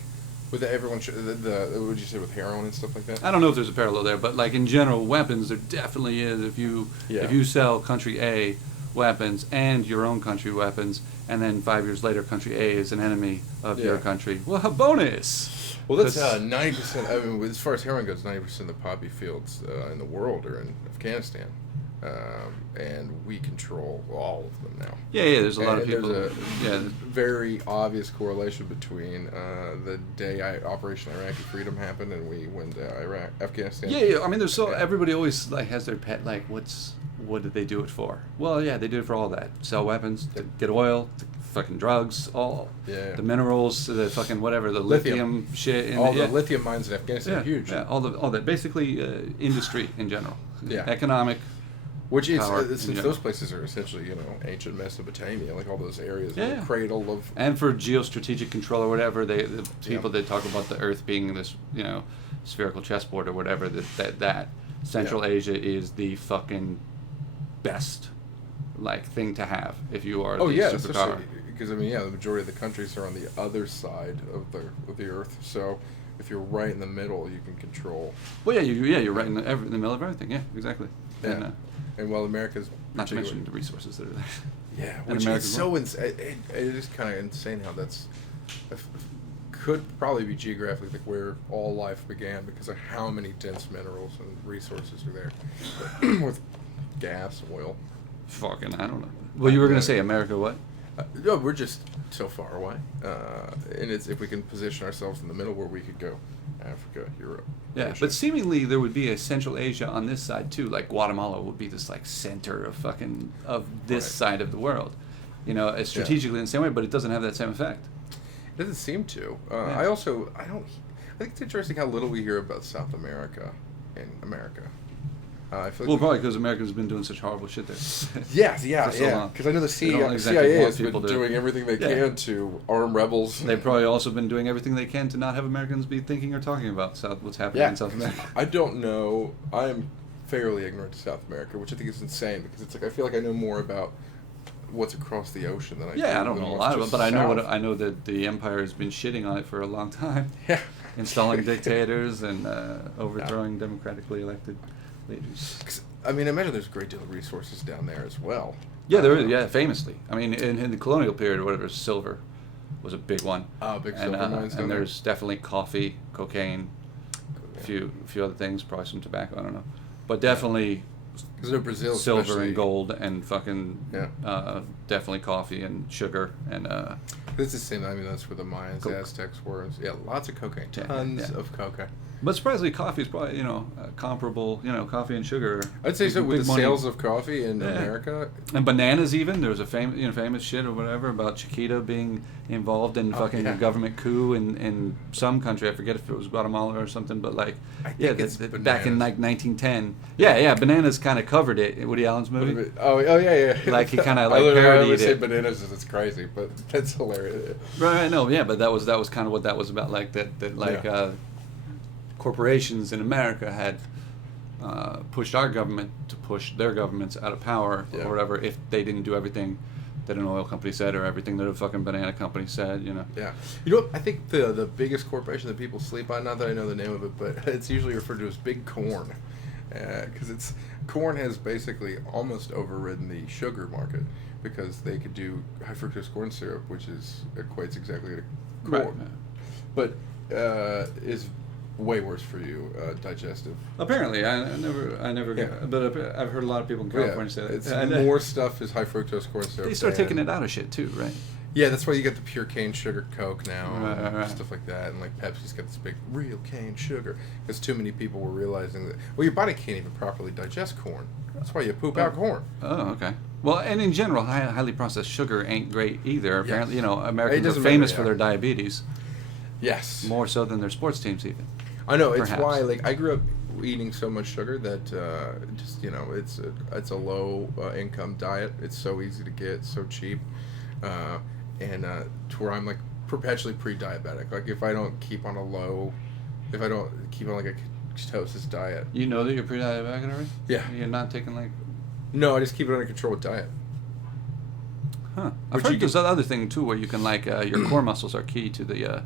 with everyone. What would you say with heroin and stuff like that? I don't know if there's a parallel there, but like in general, weapons there definitely is. If you sell country A weapons and your own country weapons, and then 5 years later, country A is an enemy of your country. Well, a bonus. Well, that's 90%. I mean, as far as heroin goes, 90% of the poppy fields in the world are in Afghanistan, and we control all of them now. Yeah. There's a lot of people. There's a very obvious correlation between the day Operation Iraqi Freedom happened and we went to Afghanistan. Yeah. I mean, there's everybody always like has their pet like what did they do it for? Well, yeah, they do it for all that. Sell weapons, to get oil, to fucking drugs, all the minerals, the fucking whatever, the lithium shit. The lithium mines in Afghanistan are huge. Yeah, all that. Basically, industry in general. Yeah. Economic Which is, power, since those places are essentially, ancient Mesopotamia, like all those areas, the cradle of... And for geostrategic control or whatever, the people that talk about the Earth being this, spherical chessboard or whatever, that Central Asia is the fucking best, thing to have if you are the superpower. Because, the majority of the countries are on the other side of the Earth, so... If you're right in the middle, you can control. Well, you're right in the middle of everything. Yeah, exactly. Yeah. And while America's... Not to mention the resources that are there. Yeah, which is so insane. It is kind of insane how that's... Could probably be geographically where all life began because of how many dense minerals and resources are there. With gas, oil. Fucking, I don't know. Well, you were going to say America what? No, we're just so far away, and it's if we can position ourselves in the middle where we could go, Africa, Europe. Yeah, Asia. But seemingly there would be a Central Asia on this side too. Like Guatemala would be this center of this side of the world, strategically in the same way, but it doesn't have that same effect. It doesn't seem to. I think it's interesting how little we hear about South America in America. I feel like probably because America's been doing such horrible shit there. Yeah. Because I know the CIA has been doing everything they can to arm rebels. They've probably also been doing everything they can to not have Americans be thinking or talking about what's happening in South America. I don't know. I am fairly ignorant to South America, which I think is insane because it's I feel like I know more about what's across the ocean than I do. Yeah, I don't know a lot of it, but I know that the empire has been shitting on it for a long time. Yeah. Installing dictators and overthrowing democratically elected leaders. I imagine there's a great deal of resources down there as well. Yeah, there is. Yeah, famously. In the colonial period or whatever, silver was a big one. Oh, big silver mines. And there's definitely coffee, cocaine, a few other things, probably some tobacco. I don't know, but definitely. Because Brazil, silver and gold and fucking definitely coffee and sugar and. It's the same. That's where the Mayans, Aztecs were. Yeah, lots of cocaine, tons of cocaine. But surprisingly, coffee is probably comparable. Coffee and sugar. I'd say so with the sales of coffee in America. And bananas, even there was a famous shit or whatever about Chiquita being involved in fucking a government coup in some country. I forget if it was Guatemala or something, but back in 1910. Yeah, bananas kind of covered it. Woody Allen's movie. Oh yeah. He kind of parodied it. I always say bananas is it's crazy, but that's hilarious. Right, no, yeah, but that was kind of what that was about. Corporations in America had pushed our government to push their governments out of power or whatever if they didn't do everything that an oil company said or everything that a fucking banana company said, Yeah. I think the biggest corporation that people sleep on, not that I know the name of it, but it's usually referred to as Big Corn. Because corn has basically almost overridden the sugar market because they could do high fructose corn syrup, which equates exactly to corn. Right. But is way worse for you, digestive. Apparently, I never got, but I've heard a lot of people in California say that. It's more stuff is high fructose corn syrup. They start taking it out of shit too, right? Yeah, that's why you get the pure cane sugar Coke now, and stuff like that, and Pepsi's got this big real cane sugar because too many people were realizing that your body can't even properly digest corn. That's why you poop out corn. Oh, okay. Well, and in general, highly processed sugar ain't great either. Apparently, Americans are famous for their diabetes. Yes. More so than their sports teams even. I know, it's why, I grew up eating so much sugar that, it's a low income diet. It's so easy to get, so cheap. And to where I'm, perpetually pre-diabetic. If I don't keep on a ketosis diet. You know that you're pre-diabetic already? Yeah. You're not taking, No, I just keep it under control with diet. Huh. I've heard there's other thing, too, where you can, your core muscles are key to the,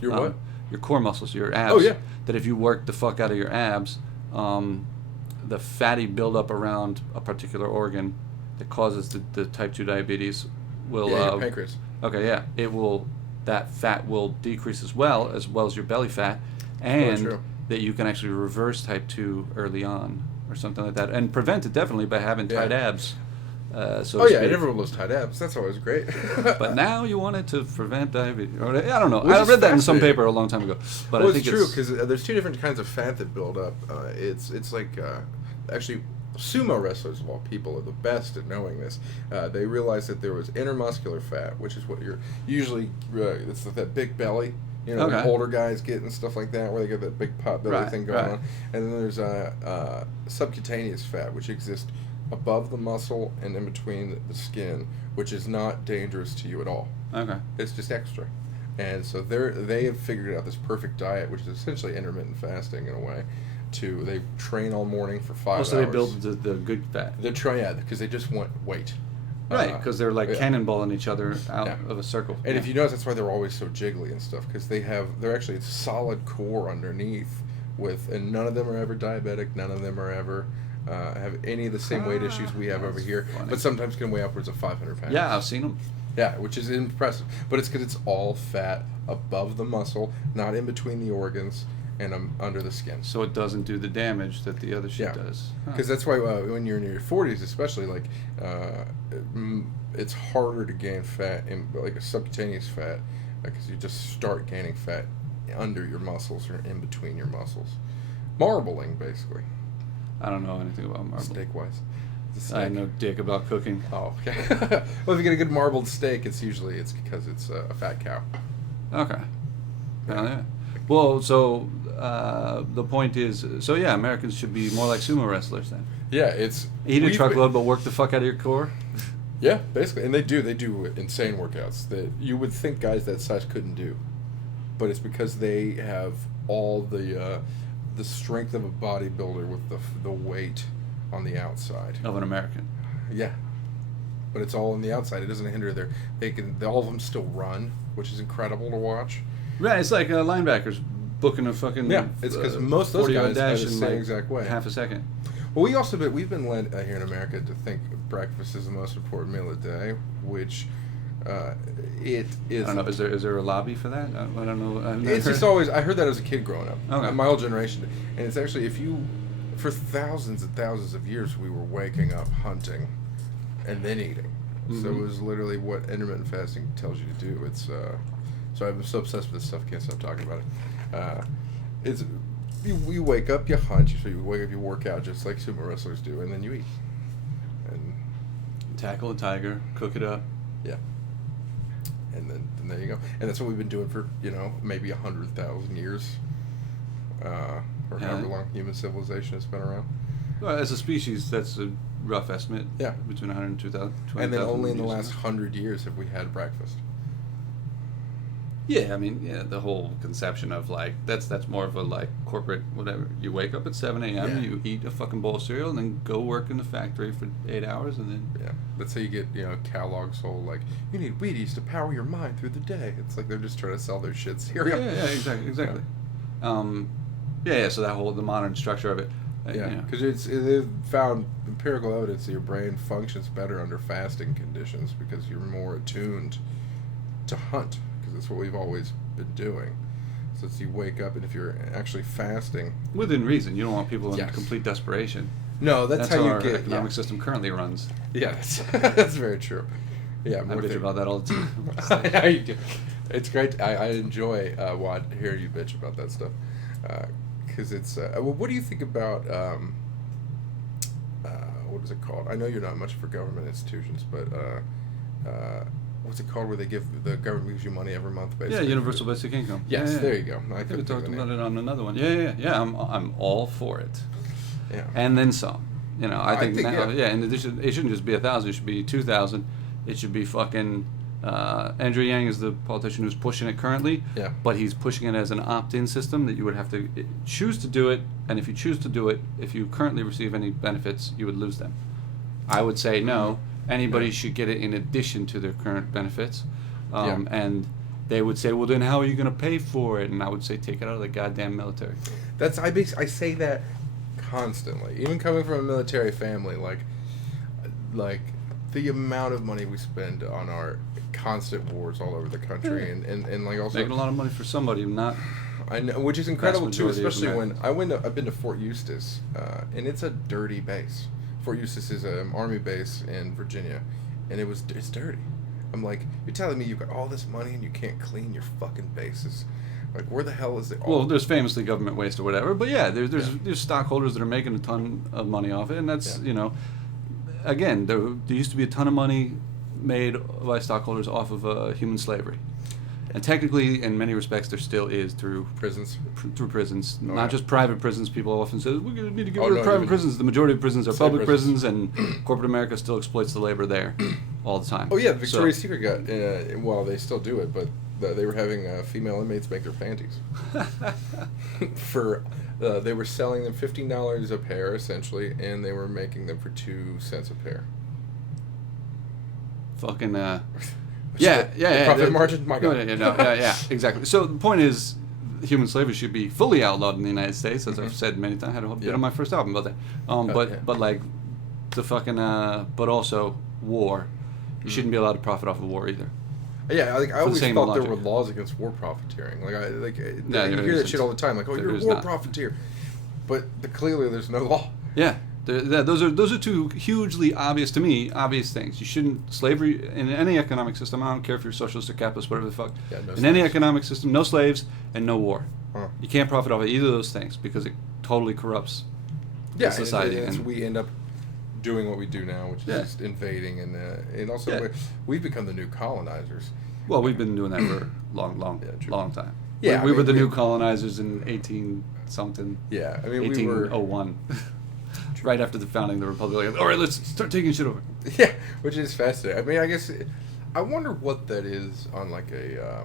Your what? Your core muscles, your abs. Oh, yeah. That if you work the fuck out of your abs, the fatty buildup around a particular organ that causes the type 2 diabetes will... your pancreas. Okay, yeah. That fat will decrease as well as your belly fat, and that you can actually reverse type 2 early on or something like that, and prevent it definitely by having tight abs. Everyone loves tight abs. That's always great. But now you want it to prevent diabetes. I don't know. I read that in some paper a long time ago. But I think it's true because there's two different kinds of fat that build up. It's actually sumo wrestlers of all people are the best at knowing this. They realized that there was intermuscular fat, which is what you're usually it's that big belly. Older guys get and stuff like that, where they get that big pot belly thing going on. And then there's subcutaneous fat, which exists above the muscle and in between the skin, which is not dangerous to you at all. Okay. It's just extra. And so they have figured out this perfect diet, which is essentially intermittent fasting in a way. They train all morning for 5 hours. So they build the good fat. They're trying, because they just want weight. Right, because they're like cannonballing each other out of a circle. And if you notice, that's why they're always so jiggly and stuff, because they're actually a solid core underneath and none of them are ever diabetic, none of them are ever have any of the same weight issues we have over here, funny. but sometimes can weigh upwards of 500 pounds. Yeah, I've seen them. Yeah, which is impressive. But it's because it's all fat above the muscle, not in between the organs and under the skin. So it doesn't do the damage that the other shit does. Because that's why when you're in your 40s, especially, like, it's harder to gain fat, like a subcutaneous fat, because you just start gaining fat under your muscles or in between your muscles. Marbling, basically. I don't know anything about marbling. Steak-wise. I know dick about cooking. Oh, okay. Well, if you get a good marbled steak, it's because it's a fat cow. Okay. Yeah. Well, so the point is, Americans should be more like sumo wrestlers then. Yeah, eat a truckload, but work the fuck out of your core. Yeah, basically, and they do insane workouts that you would think guys that size couldn't do, but it's because they have all the strength of a bodybuilder with the weight on the outside Of an American. Yeah, but it's all on the outside. It doesn't hinder all of them still run, which is incredible to watch. Right, it's like linebackers booking a fucking it's because most of those guys dash are the in same like exact way. half a second. Well, we've been led here in America to think breakfast is the most important meal of the day, which it is. I don't know. Is there a lobby for that? I don't know. It's just always. I heard that as a kid growing up. Okay. My whole generation, and it's actually for thousands and thousands of years we were waking up, hunting, and then eating. Mm-hmm. So it was literally what intermittent fasting tells you to do. It's so I'm so obsessed with this stuff, can't stop talking about it. You wake up, you hunt, you wake up, you work out just like sumo wrestlers do, and then you eat. And tackle a tiger, cook it up. Yeah. And then there you go. And that's what we've been doing for, maybe 100,000 years. Or however long human civilization has been around. Well, as a species, that's a rough estimate. Yeah. Between 100 and 2,000. And then only in the last 100 years have we had breakfast. Yeah, I mean, the whole conception of like that's more of a like corporate whatever. You wake up at 7 a.m. You eat a fucking bowl of cereal and then go work in the factory for 8 hours and then that's how you get Kellogg's whole like you need Wheaties to power your mind through the day. It's like they're just trying to sell their shit cereal. Yeah, exactly. So that whole the modern structure of it. Because they've found empirical evidence that your brain functions better under fasting conditions because you're more attuned to hunt. That's what we've always been doing. So you wake up, and if you're actually fasting, within reason, you don't want people in complete desperation. No, that's how our you get economic system currently runs. Yeah, that's very true. Yeah, I bitch about that all the time. I know you do. It's great. I enjoy hearing you bitch about that stuff because it's. What do you think about what is it called? I know you're not much for government institutions, but. What's it called where the government gives you money every month, basically? Yeah, universal basic income. Yes, there you go. I could have talked about it on another one. Yeah. I'm all for it. Yeah. And then some. I think now, in addition, it shouldn't just be 1,000. It should be 2,000. It should be fucking. Andrew Yang is the politician who's pushing it currently. Yeah. But he's pushing it as an opt-in system that you would have to choose to do it, and if you choose to do it, if you currently receive any benefits, you would lose them. I would say no. Anybody should get it in addition to their current benefits. And they would say, well, then how are you going to pay for it? And I would say, take it out of the goddamn military. I say that constantly. Even coming from a military family, like the amount of money we spend on our constant wars all over the country and like also... Making a lot of money for somebody, not... I know, which is incredible too, especially when I've been to Fort Eustis, and it's a dirty base. Fort Eustis is an army base in Virginia, and it's dirty. I'm like, you're telling me you've got all this money and you can't clean your fucking bases? Like, where the hell is it all? Well, there's famously government waste or whatever, but there's stockholders that are making a ton of money off it, and that's again, there used to be a ton of money made by stockholders off of human slavery. And technically, in many respects, there still is through prisons. Through prisons, Oh, not just private prisons. People often say we need to get Oh, rid of no, private even prisons. The majority of prisons are public prisons. prisons, and corporate America still exploits the labor there all the time. Oh yeah, Victoria's Secret got. Well, they still do it, but they were having female inmates make their panties. They were selling them $15 a pair essentially, and they were making them for 2 cents a pair. Fucking the profit margin, my God. Yeah, exactly. So the point is, human slavery should be fully outlawed in the United States, as I've said many times. I had a bit on my first album about that. But like the fucking but also war. You shouldn't be allowed to profit off of war either. Yeah, I always thought logic. there were laws against war profiteering. You No, hear that shit all the time, like, oh, you're a war profiteer. But clearly there's no law. Yeah. Those are two hugely obvious things. You shouldn't slavery in any economic system. I don't care if you're socialist or capitalist, whatever the fuck. Yeah, no in slaves. Any economic system, no slaves and no war. Huh. You can't profit off of either of those things because it totally corrupts society. And we end up doing what we do now, which is just invading, and also we've become the new colonizers. Well, we've been doing that for a long time. Yeah, we were the new colonizers in 18 something. Yeah, I mean 1801. Right after the founding of the Republic. All right, let's start taking shit over. Yeah, which is fascinating. I mean, I guess I wonder what that is on like a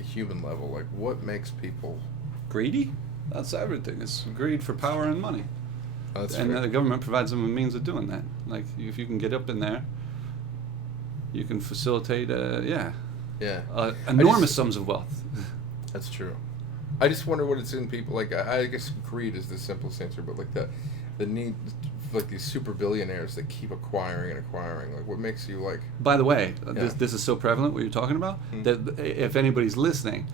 human level. Like, what makes people greedy? That's everything. It's greed for power and money. Oh, that's and true. the government provides them a means of doing that. Like, if you can get up in there, you can facilitate, enormous sums of wealth. That's true. I just wonder what it's in people. Like, I guess greed is the simplest answer, but like the need, like these super billionaires that keep acquiring and acquiring. Like, what makes you like? By the way, this is so prevalent. What you're talking about, that if anybody's listening,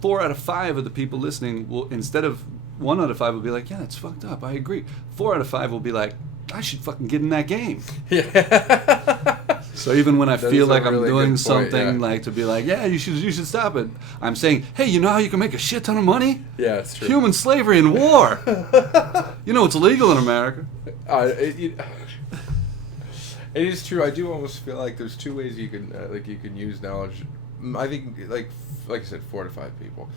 4 out of 5 of the people listening will, instead of 1 out of 5 will be like, yeah, that's fucked up. I agree. 4 out of 5 will be like, I should fucking get in that game. Yeah. So even when I feel like I'm really doing good point, something like to be like, yeah, you should stop it, I'm saying, hey, you know how you can make a shit ton of money? Yeah, it's true. Human slavery and war. You know it's illegal in America. It is true. I do almost feel like there's 2 ways you can use knowledge. I think like I said, 4 to 5 people.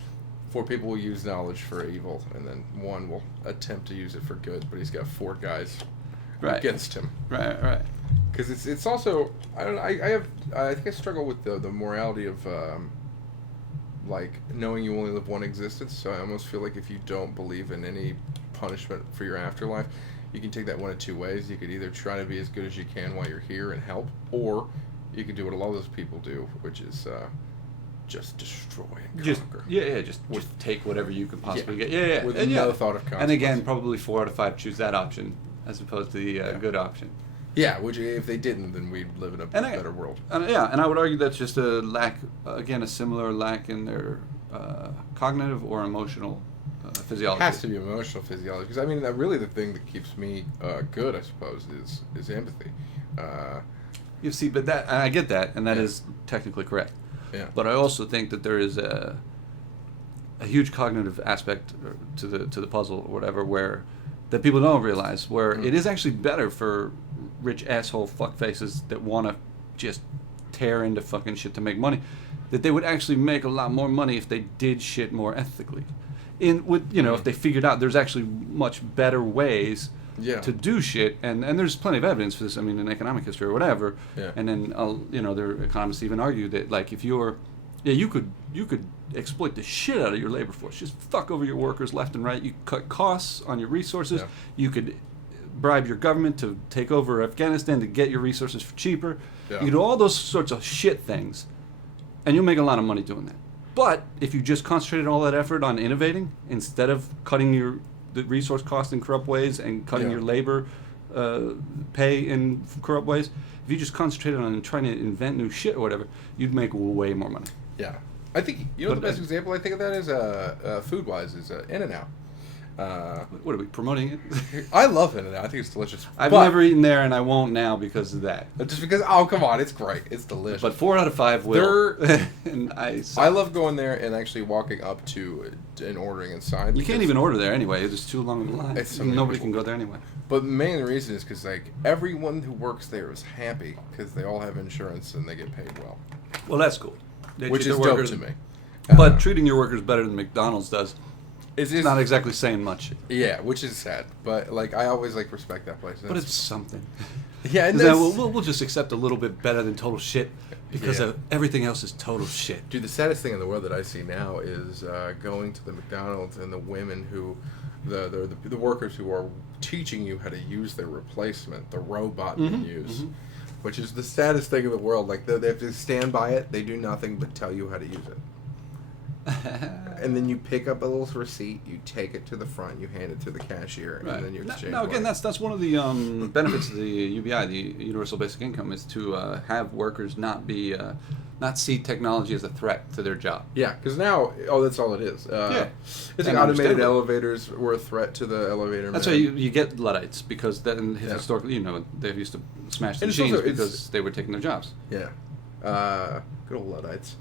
4 people will use knowledge for evil, and then 1 will attempt to use it for good. But he's got 4 guys against him. Right. Because it's also, I don't know, I think I struggle with the morality of like knowing you only live one existence. So I almost feel like if you don't believe in any punishment for your afterlife, you can take that one of 2 ways. You could either try to be as good as you can while you're here and help, or you can do what a lot of those people do, which is just destroy and conquer. Just take whatever you could possibly get. Yeah. With no thought of consequence. And again, probably 4 out of 5 choose that option as opposed to the good option. Yeah, which if they didn't, then we'd live in a better world. And I would argue that's just a lack, again, a similar lack in their cognitive or emotional physiology. It has to be emotional physiology, because I mean, really, the thing that keeps me good, I suppose, is empathy. You see, but that, and I get that, and that is technically correct. Yeah. But I also think that there is a huge cognitive aspect to the puzzle or whatever, where that people don't realize, where it is actually better for rich asshole fuckfaces that want to just tear into fucking shit to make money, that they would actually make a lot more money if they did shit more ethically. If they figured out there's actually much better ways to do shit, and there's plenty of evidence for this. I mean, in economic history or whatever. Yeah. And then their economists even argue that like if you're, you could exploit the shit out of your labor force, just fuck over your workers left and right. You cut costs on your resources. Yeah. You could bribe your government to take over Afghanistan to get your resources for cheaper. Yeah. You can do all those sorts of shit things, and you'll make a lot of money doing that. But if you just concentrated all that effort on innovating instead of cutting the resource cost in corrupt ways and cutting your labor pay in corrupt ways, if you just concentrated on trying to invent new shit or whatever, you'd make way more money. Yeah. I think, the best example I think of that is, food-wise, is In-N-Out. What are we promoting it? I love In-N-Out. I think it's delicious. I've never eaten there, and I won't now because of that. Just because, oh, come on, it's great. It's delicious. But 4 out of 5 will. And I love going there and actually walking up to it and ordering inside. You can't even order there anyway. It's too long of a line. Nobody can go there anyway. But the main reason is because, like, everyone who works there is happy because they all have insurance and they get paid well. Well, that's cool. Which is dope to me. But treating your workers better than McDonald's does, it's not exactly saying much. Yeah, which is sad. But, like, I always, like, respect that place. But it's something. Yeah, and we'll just accept a little bit better than total shit because everything else is total shit. Dude, the saddest thing in the world that I see now is going to the McDonald's and the women who, the workers who are teaching you how to use their replacement, the robot you use, which is the saddest thing in the world. Like, they have to stand by it. They do nothing but tell you how to use it. And then you pick up a little receipt, you take it to the front, you hand it to the cashier, and then you exchange. Now, again, that's one of the benefits of the UBI, the Universal Basic Income, is to have workers not see technology as a threat to their job. Yeah, because now, that's all it is. It's like automated elevators were a threat to the elevator. That's why you get Luddites, because then historically, they used to smash the machines because they were taking their jobs. Yeah, good old Luddites.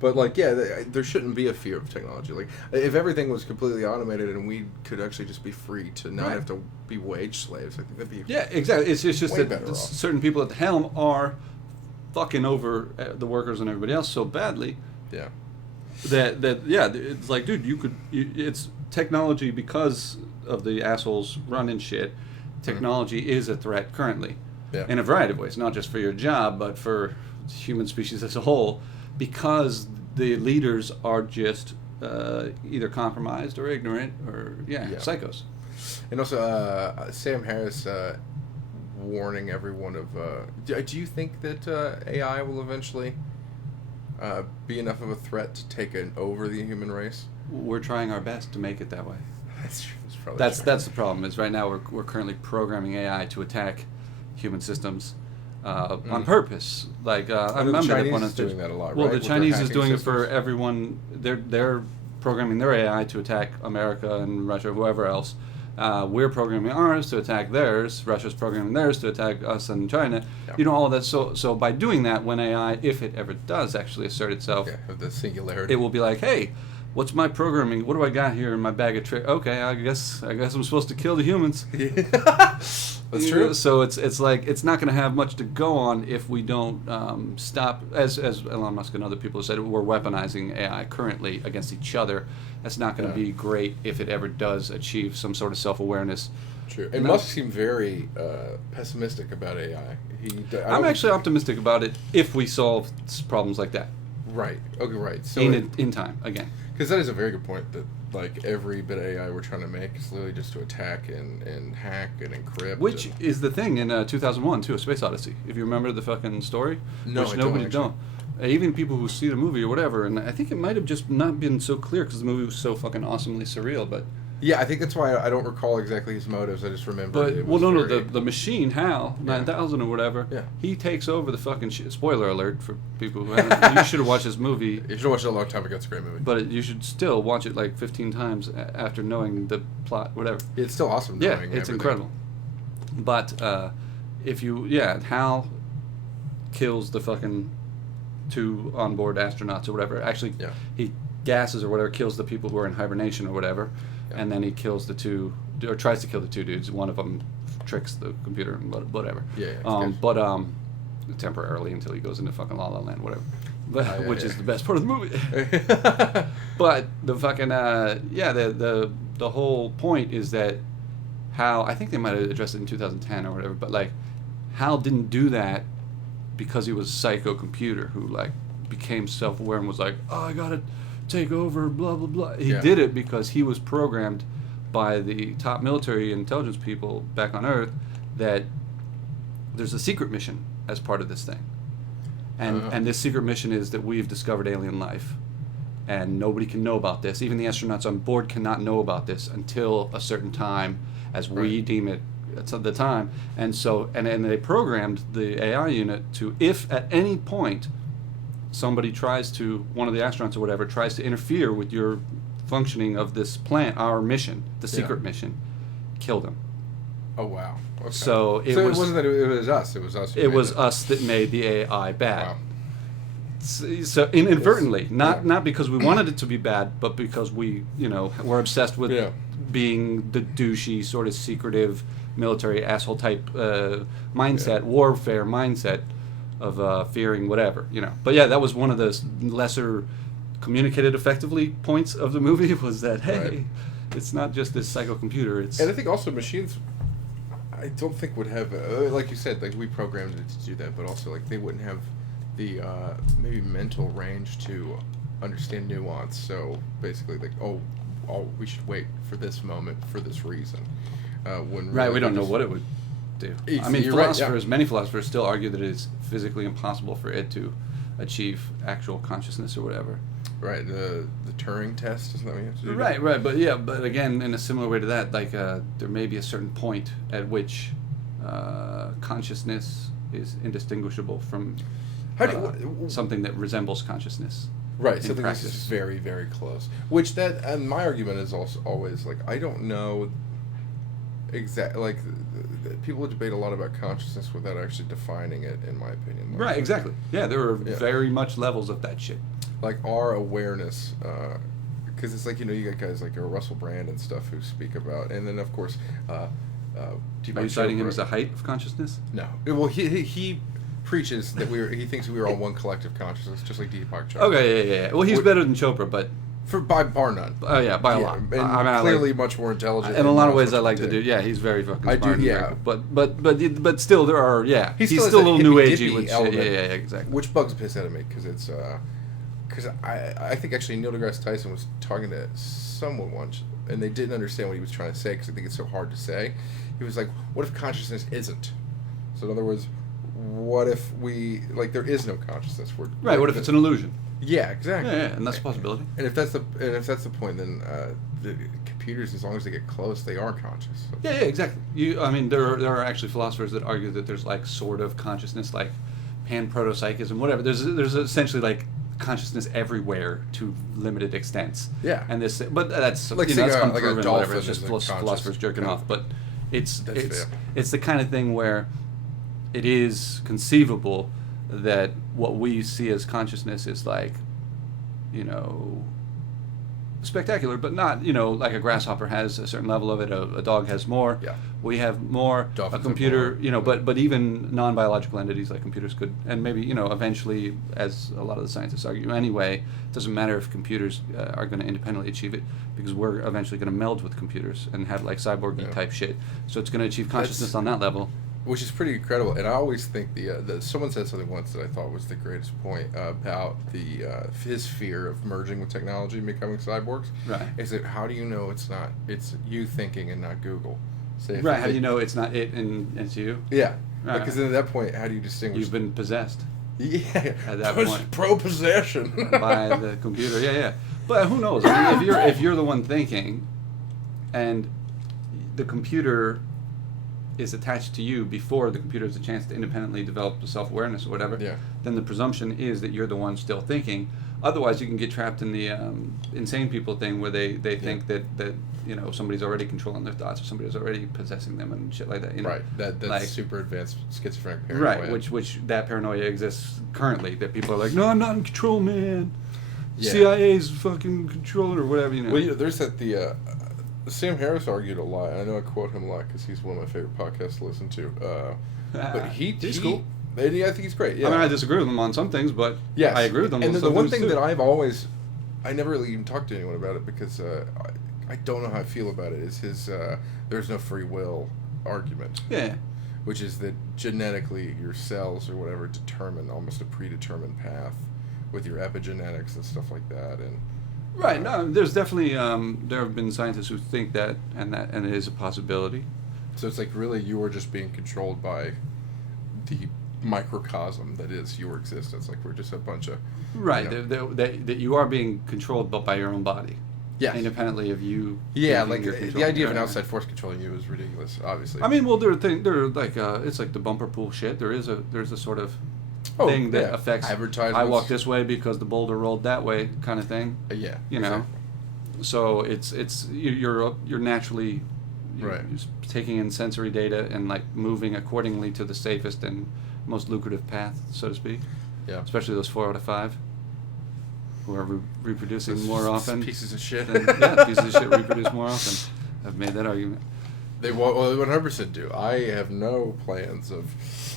But, like, there shouldn't be a fear of technology. Like, if everything was completely automated and we could actually just be free to not have to be wage slaves, I think that'd be exactly. It's just that off. Certain people at the helm are fucking over the workers and everybody else so badly. Yeah. That it's like, dude, it's technology because of the assholes running shit. Technology is a threat currently, in a variety of ways, not just for your job, but for human species as a whole. Because the leaders are just either compromised or ignorant or psychos. And also Sam Harris warning everyone of do you think that AI will eventually be enough of a threat to take over the human race? We're trying our best to make it that way. That's true. That's the problem. Is right now we're currently programming AI to attack human systems. On purpose, like I remember the Chinese is doing that a lot. Well, right? the Chinese is doing it for everyone. They're programming their AI to attack America and Russia, whoever else. We're programming ours to attack theirs. Russia's programming theirs to attack us and China. Yeah. All of that. So by doing that, when AI, if it ever does actually assert itself, the singularity, it will be like, hey, what's my programming? What do I got here in my bag of tricks? Okay, I guess I'm supposed to kill the humans. That's true. So it's like it's not going to have much to go on if we don't stop. As Elon Musk and other people have said, we're weaponizing AI currently against each other. That's not going to be great if it ever does achieve some sort of self-awareness. True. And Musk seemed very pessimistic about AI. I'm actually optimistic about it if we solve problems like that. Right. Okay. Right. So in time again. Because that is a very good point that, like, every bit of AI we're trying to make is literally just to attack and hack and encrypt. Is the thing in 2001, too, A Space Odyssey. If you remember the fucking story. No, which I nobody don't. Even people who see the movie or whatever, and I think it might have just not been so clear because the movie was so fucking awesomely surreal, but... Yeah, I think that's why I don't recall exactly his motives. I just remember. The machine, HAL 9000 or whatever. Yeah. He takes over the fucking shit. Spoiler alert for people who haven't. You should have watched this movie. You should have watched it a long time ago. It's a great movie. But you should still watch it like 15 times after knowing the plot, whatever. It's still awesome. Yeah, it's incredible. But HAL kills the fucking 2 onboard astronauts or whatever. Actually, he gases or whatever, kills the people who are in hibernation or whatever. And then he kills the 2, or tries to kill the 2 dudes. One of them tricks the computer and whatever. Temporarily until he goes into fucking La La Land, whatever. But which is the best part of the movie. But the fucking the whole point is that Hal, I think they might have addressed it in 2010 or whatever, but like Hal didn't do that because he was a psycho computer who like became self-aware and was like, oh, I gotta take over, blah blah blah. He did it because he was programmed by the top military intelligence people back on Earth that there's a secret mission as part of this thing, and this secret mission is that we've discovered alien life, and nobody can know about this. Even the astronauts on board cannot know about this until a certain time, as we deem it at the time. And so and they programmed the AI unit to, if at any point somebody one of the astronauts or whatever tries to interfere with your functioning of this plant, our mission, the secret mission, killed him. Oh wow. Okay. So it wasn't that it was us. It was us. It was us that made the AI bad. Wow. So inadvertently, not because we wanted it to be bad, but because we, we're obsessed with being the douchey, sort of secretive, military asshole type mindset, warfare mindset of fearing whatever, But yeah, that was one of the lesser communicated effectively points of the movie was that it's not just this psychocomputer. And I think also machines, I don't think would have like you said, like we programmed it to do that, but also like they wouldn't have the maybe mental range to understand nuance. So basically, like we should wait for this moment for this reason. When really we don't know what it would do. I mean, many philosophers still argue that it is physically impossible for it to achieve actual consciousness or whatever. Right, the Turing test, isn't that what you have to do? Right, but again, in a similar way to that, like there may be a certain point at which consciousness is indistinguishable from something that resembles consciousness. Right, something that's just very, very close. Which and my argument is also always like I don't know exactly like people debate a lot about consciousness without actually defining it. In my opinion, right, exactly. Yeah, there are very much levels of that shit. Like our awareness, because it's like you got guys like Russell Brand and stuff who speak about, and then of course, are you citing him as the height of consciousness? No, well he preaches that he thinks we are all one collective consciousness, just like Deepak Chopra. Okay, yeah. Well, he's better than Chopra, but by bar none. Oh yeah, by a lot. And clearly much more intelligent. In a lot of ways, I like the dude. Yeah, he's very fucking smart. I do. Yeah, but still, there are. Yeah, he's still a little new agey with shit. Yeah, exactly. Which bugs the piss out of me because it's because I think actually Neil deGrasse Tyson was talking to someone once, and they didn't understand what he was trying to say because I think it's so hard to say. He was like, "What if consciousness isn't?" So in other words, what if there is no consciousness? Right. What if it's an illusion? Yeah, exactly. Yeah, and that's a possibility. And if that's the point, then the computers, as long as they get close, they are conscious. So. Yeah, exactly. I mean, there are actually philosophers that argue that there's like sort of consciousness, like pan-protopsychism, whatever. There's essentially like consciousness everywhere to limited extents. Yeah. And but that's like that's like unproven. a dolphin, whatever. It's just philosophers jerking off, but it's the kind of thing where it is conceivable that what we see as consciousness is like, spectacular, but not, like a grasshopper has a certain level of it, a dog has more. Yeah. We have more. Dolphins a computer, more. But even non-biological entities like computers could, and maybe, eventually, as a lot of the scientists argue anyway, it doesn't matter if computers are going to independently achieve it, because we're eventually going to meld with computers and have like cyborg type shit. So it's going to achieve consciousness on that level. Which is pretty incredible, and I always think someone said something once that I thought was the greatest point about his fear of merging with technology and becoming cyborgs. Right. Is that how do you know it's you thinking and not Google? Right. How do you know it's not it and it's you? Yeah. Right. Because at that point, how do you distinguish? You've been possessed. Yeah. At that point. Pro-possession. By the computer. Yeah. But who knows? I mean, if you're the one thinking, and the computer is attached to you before the computer has a chance to independently develop self-awareness or whatever, then the presumption is that you're the one still thinking. Otherwise, you can get trapped in the insane people thing where they think that somebody's already controlling their thoughts or somebody's already possessing them and shit like that. Right. That's like, super advanced schizophrenic paranoia. Right. Which that paranoia exists currently. That people are like, no, I'm not in control, man. Yeah. CIA's fucking controlling or whatever. Well, there's that Sam Harris argued a lot. I know I quote him a lot because he's one of my favorite podcasts to listen to. But he's cool. I think he's great. Yeah. I mean, I disagree with him on some things, but I agree with him. And on the one thing that I never really even talked to anyone about it because I don't know how I feel about it. Is his there's no free will argument. Yeah. Which is that genetically your cells or whatever determine almost a predetermined path with your epigenetics and stuff like that and. Right. No, there's definitely there have been scientists who think that it is a possibility. So it's like really you are just being controlled by the microcosm that is your existence. Like we're just a bunch of right. That you are being controlled by your own body. Yeah. Independently of you. Yeah, like the idea of an outside force controlling you is ridiculous. Obviously. I mean, well, there are like it's like the bumper pool shit. There's a sort of thing that affects. Advertisements. I walk this way because the boulder rolled that way, kind of thing. Yeah. You know. So you're naturally Right. just taking in sensory data and like moving accordingly to the safest and most lucrative path, so to speak. Yeah. Especially those 4 out of 5 who are reproducing more often. Pieces of shit. Pieces of shit reproduce more often. I've made that argument. They 100% do. I have no plans of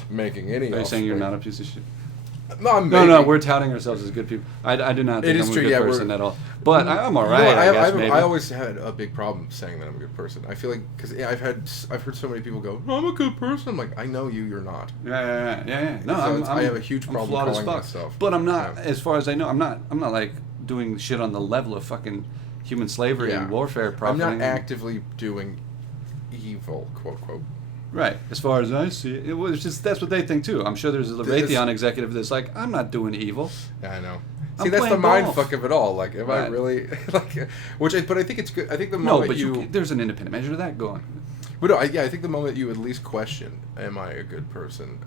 making any. Are you saying you're not a piece of shit? No, we're touting ourselves as good people. I do not think I'm a good person at all. But I'm all No, right. I guess maybe. I always had a big problem saying that I'm a good person. I feel like because I've heard so many people go, "No, I'm a good person." I'm like, I know you're not. Yeah. No, I have a huge problem calling myself. But I'm not. Yeah. As far as I know, I'm not like doing shit on the level of fucking human slavery and warfare. Profiting. I'm not actively doing evil, quote quote. Right. As far as I see it, was just that's what they think too. I'm sure there's a Raytheon executive that's like, I'm not doing evil. Yeah, I know. See, that's the mind fuck of it all. Like, am I really like? But I think it's good. I think the moment there's an independent measure of that going. But no, I think the moment you at least question, am I a good person?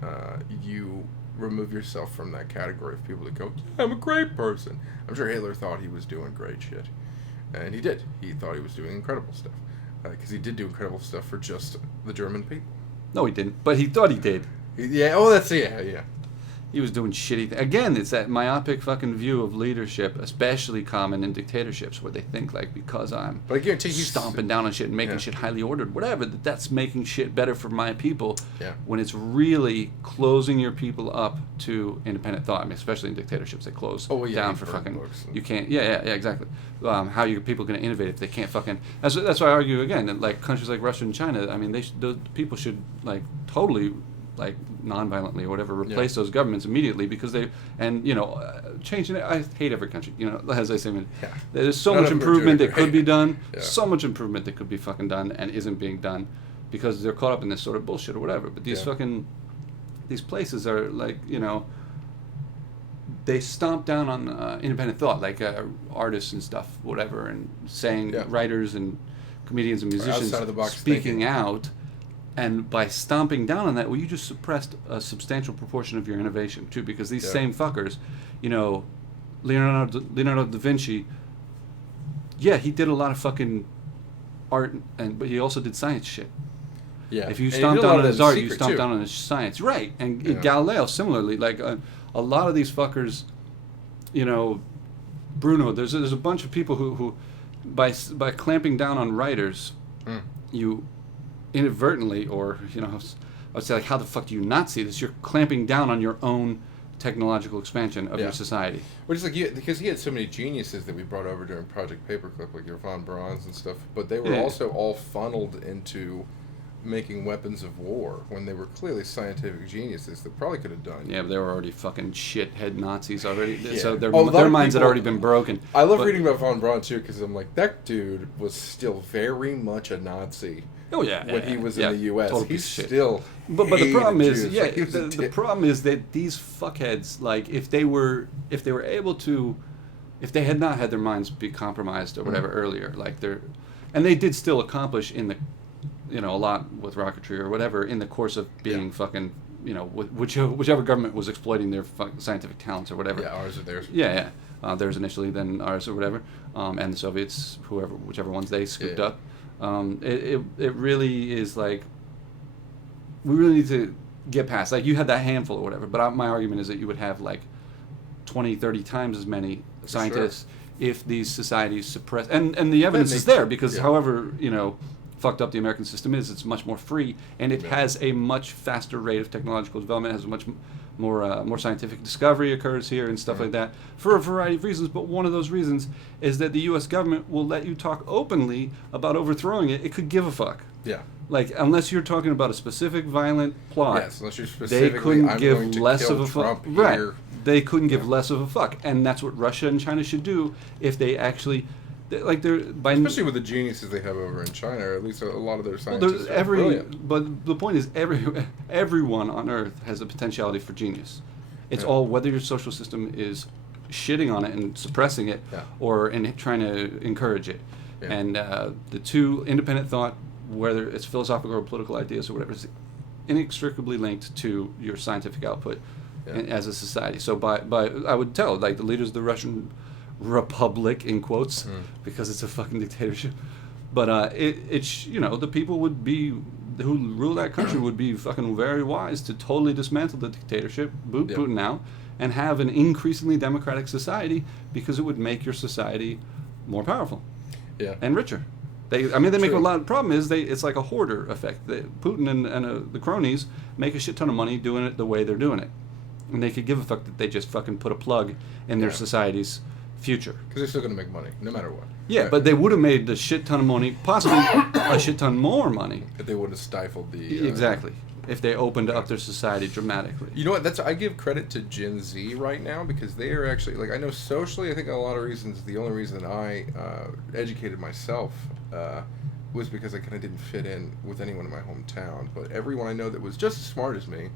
You remove yourself from that category of people that go, I'm a great person. I'm sure Hitler thought he was doing great shit, and he did. He thought he was doing incredible stuff. Because he did do incredible stuff for just the German people. No, he didn't. But he thought he did. Yeah. Oh, yeah. He was doing shitty things. Again, it's that myopic fucking view of leadership, especially common in dictatorships, where they think like because I'm stomping down on shit and making shit highly ordered, whatever, that's making shit better for my people. Yeah. When it's really closing your people up to independent thought. I mean, especially in dictatorships, they close down for fucking. You can't. Yeah, exactly. How are your people going to innovate if they can't fucking? That's why I argue again that like countries like Russia and China. I mean, those people should like totally. Like non-violently or whatever, replace those governments immediately because they changing it. I hate every country, as I say. There's so much improvement that could be done, so much improvement that could be fucking done and isn't being done because they're caught up in this sort of bullshit or whatever. But these these places are like they stomp down on independent thought, like artists and stuff, whatever, and saying writers and comedians and musicians speaking out. And by stomping down on that, well, you just suppressed a substantial proportion of your innovation, too, because these same fuckers, Leonardo da Vinci, he did a lot of fucking art, but he also did science shit. Yeah. If you stomped down on his art, you stomped down on his science. Right. And Galileo, similarly, like a lot of these fuckers, Bruno, there's a bunch of people who by clamping down on writers, you inadvertently, or I would say, like, how the fuck do you not see this? You're clamping down on your own technological expansion of your society. Which is like because he had so many geniuses that we brought over during Project Paperclip, like your von Brauns and stuff, but they were also all funneled into making weapons of war when they were clearly scientific geniuses that probably could have done. Yeah, but they were already fucking shithead Nazis already, so their minds had already been broken. I love reading about von Braun too because I'm like, that dude was still very much a Nazi. Oh yeah, when he was in the U.S., he's still. But the problem is, the problem is that these fuckheads, like, if they were able to, if they had not had their minds be compromised or whatever earlier, like and they did still accomplish in the, a lot with rocketry or whatever in the course of being fucking, whichever government was exploiting their scientific talents or whatever. Yeah, ours or theirs. Yeah. Theirs initially, then ours or whatever, and the Soviets, whichever ones they scooped up. It really is like we really need to get past, like, you had that handful or whatever, but my argument is that you would have like 20, 30 times as many scientists if these societies suppress, and the evidence is there because however fucked up the American system is, it's much more free and it has a much faster rate of technological development, has a much more scientific discovery occurs here and stuff like that for a variety of reasons, but one of those reasons is that the U.S. government will let you talk openly about overthrowing it. It could give a fuck. Yeah. Like, unless you're talking about a specific violent plot, unless you're specifically, they couldn't give less of a fuck. Right. They couldn't give less of a fuck, and that's what Russia and China should do if they actually. Especially with the geniuses they have over in China, or at least a lot of their scientists are brilliant. But the point is, everyone on Earth has a potentiality for genius. It's all whether your social system is shitting on it and suppressing it, or trying to encourage it. Yeah. And the two, independent thought, whether it's philosophical or political ideas or whatever, is inextricably linked to your scientific output as a society. So by I would tell, like, the leaders of the Russian republic in quotes because it's a fucking dictatorship. But it's the people would be who rule that country would be fucking very wise to totally dismantle the dictatorship, boot Putin out, and have an increasingly democratic society because it would make your society more powerful and richer. They make a lot. The problem is it's like a hoarder effect. Putin and the cronies make a shit ton of money doing it the way they're doing it, and they could give a fuck that they just fucking put a plug in their society's future. Because they're still going to make money, no matter what. Yeah, but they would have made a shit ton of money, possibly a shit ton more money. If they would have stifled the... exactly. If they opened up their society dramatically. You know what? I give credit to Gen Z right now because they are actually... Like, I know socially, I think a lot of reasons, the only reason I educated myself was because I kind of didn't fit in with anyone in my hometown. But everyone I know that was just as smart as me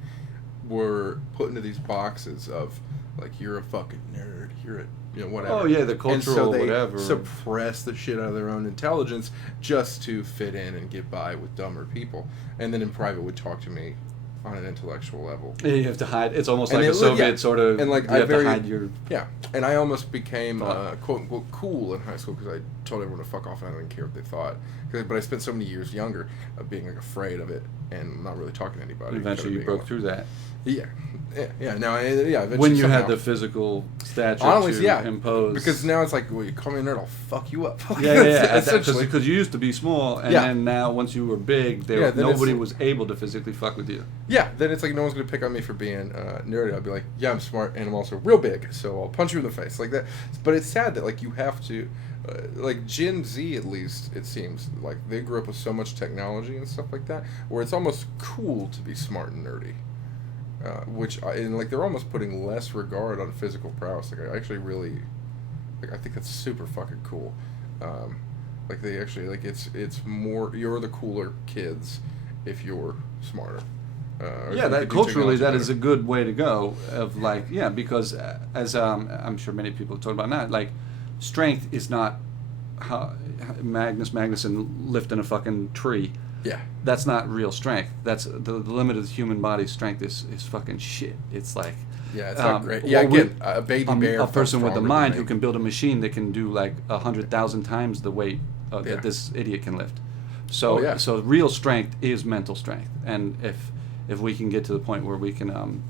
were put into these boxes of, like, you're a fucking nerd, you're a... whatever. Oh yeah, the cultural and so they whatever. suppress the shit out of their own intelligence just to fit in and get by with dumber people, and then in private would talk to me on an intellectual level. Yeah, you have to hide. It's almost like a Soviet sort of. And like you have to hide your. Yeah, and I almost became quote unquote cool in high school because I told everyone to fuck off and I didn't care what they thought. But I spent so many years younger of being like afraid of it and not really talking to anybody. Eventually, you broke through that. Yeah. No, yeah. When you had the physical stature to impose, because now it's like, well, you call me a nerd, I'll fuck you up. Yeah. Because you used to be small, and then now once you were big, nobody was able to physically fuck with you. Yeah, then it's like no one's gonna pick on me for being nerdy. I'll be like, yeah, I'm smart, and I'm also real big, so I'll punch you in the face like that. But it's sad that like you have to. Like Gen Z, at least it seems like they grew up with so much technology and stuff like that, where it's almost cool to be smart and nerdy. They're almost putting less regard on physical prowess. Like I actually really, I think that's super fucking cool. They actually it's more you're the cooler kids if you're smarter. Culturally that is a good way to go. Because as I'm sure many people have talked about now, like strength is not Magnus Magnuson lifting a fucking tree. Yeah. That's not real strength. That's the limit of the human body's strength is fucking shit. It's like... Yeah, it's not great. Yeah, again, a baby bear... A person with a mind who can build a machine that can do like 100,000 times the weight that this idiot can lift. So real strength is mental strength. And if we can get to the point where we can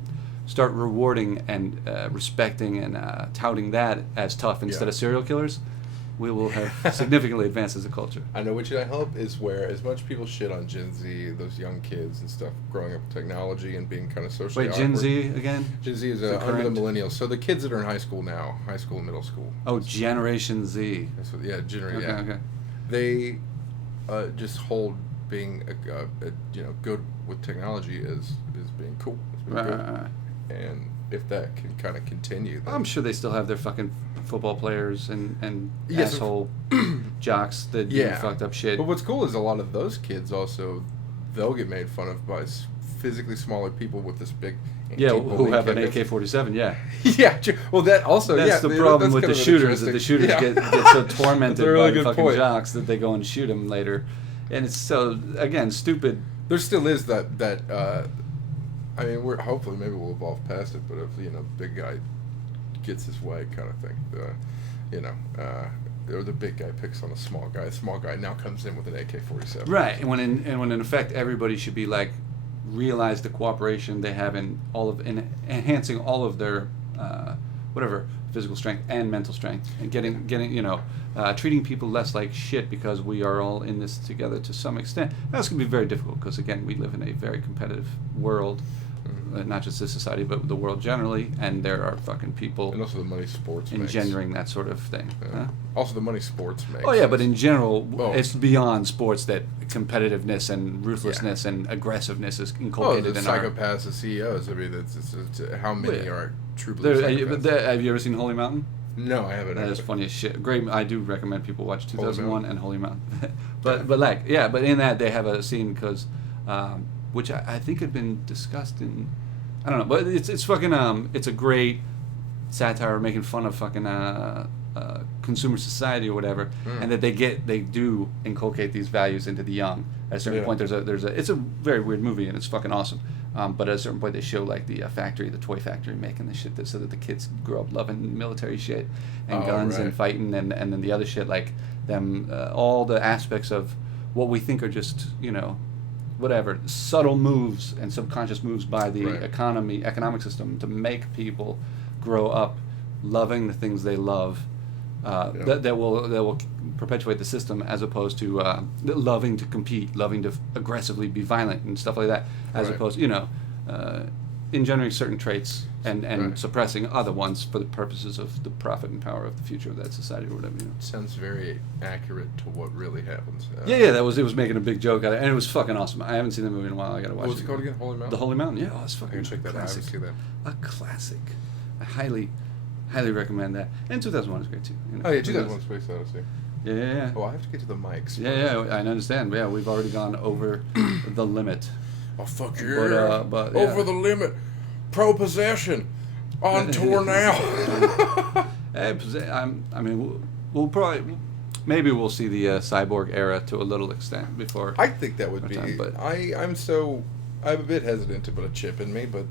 start rewarding and respecting and touting that as tough instead of serial killers... we will have significantly advanced as a culture. I know what I hope is where as much people shit on Gen Z, those young kids and stuff, growing up with technology and being kind of socially awkward. Gen Z again? Gen Z is under the millennials. So the kids that are in high school now, high school and middle school. Oh, Generation Z. That's what, Okay. They just hold being good with technology as being cool. As being good. And if that can kind of continue, then... I'm sure they still have their fucking football players and asshole jocks that do fucked up shit. But what's cool is a lot of those kids also, they'll get made fun of by physically smaller people with this big... who have an AK-47, well, that also... That's the problem with the shooters, that the shooters get so tormented by the fucking jocks that they go and shoot them later. And it's so, again, stupid. There still is that I mean, hopefully maybe we'll evolve past it, but if big guy gets his way, kind of thing, or the big guy picks on the small guy now comes in with an AK-47. Right, and when in effect everybody should be like realize the cooperation they have in enhancing all of their physical strength and mental strength, and getting treating people less like shit because we are all in this together to some extent. That's going to be very difficult because again we live in a very competitive world. Not just this society, but the world generally, and there are fucking people... And also the money sports engendering that sort of thing. Yeah. Also the money sports makes. Oh, yeah, but in general, it's beyond sports that competitiveness and ruthlessness and aggressiveness is inculcated in our... psychopaths and CEOs. I mean, it's how many are true blue psychopaths? Have you ever seen Holy Mountain? No, I haven't. That is funny as shit. Great. I do recommend people watch 2001 and Holy Mountain. but in that they have a scene because... which I think had been discussed in, I don't know, but it's fucking it's a great satire making fun of fucking consumer society or whatever, and that they do inculcate these values into the young. At a certain point, it's a very weird movie and it's fucking awesome. But at a certain point, they show like the toy factory making the shit so that the kids grow up loving military shit and guns and fighting, and then the other shit like them, all the aspects of what we think are just whatever subtle moves and subconscious moves by the economic system to make people grow up loving the things they love. That will perpetuate the system, as opposed to loving to compete, loving to aggressively be violent and stuff like that, as opposed engendering certain traits and suppressing other ones for the purposes of the profit and power of the future of that society or whatever. Sounds very accurate to what really happens. It was making a big joke out of it, and it was fucking awesome. I haven't seen the movie in a while. I gotta watch it. What was it called again? Holy Mountain? The Holy Mountain. Yeah, it's fucking check that out. I haven't seen that. A classic. I highly recommend that. And 2001 is great too. 2001 Space Odyssey. Yeah. Oh, I have to get to the mics. Yeah, I understand. Yeah, we've already gone over the limit. Oh, fuck yeah. But over the limit. Pro possession. On tour now. We'll probably... Maybe we'll see the cyborg era to a little extent before... I think that would be... I'm a bit hesitant to put a chip in me, but...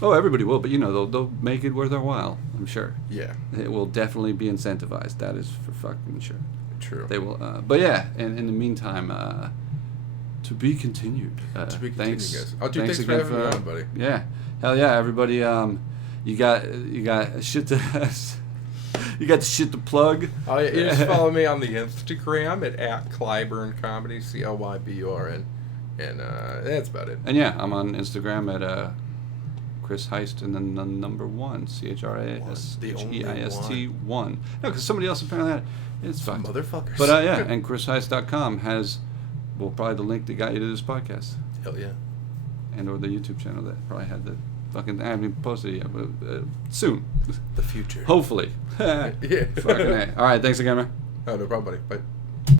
Oh, everybody will, but they'll make it worth their while, I'm sure. Yeah. It will definitely be incentivized. That is for fucking sure. True. They will, but yeah, in the meantime, to be continued. Thanks. Guys. Thanks again for having me on, buddy. Yeah. Hell yeah, everybody. You got shit to you got shit to plug. Oh yeah, you just follow me on the Instagram at Clyburn Comedy, Clyburn, and that's about it. And yeah, I'm on Instagram at Chris Heist and then the number 1, CHRIST 1. No, because somebody else apparently had it. It's fine. Motherfuckers. But and ChrisHeist.com has, probably the link that got you to this podcast. Hell yeah. And or the YouTube channel that probably had the fucking, I haven't even posted it yet, but soon. The future. Hopefully. Yeah. Fucking A. All right, thanks again, man. Oh, no problem, buddy. Bye.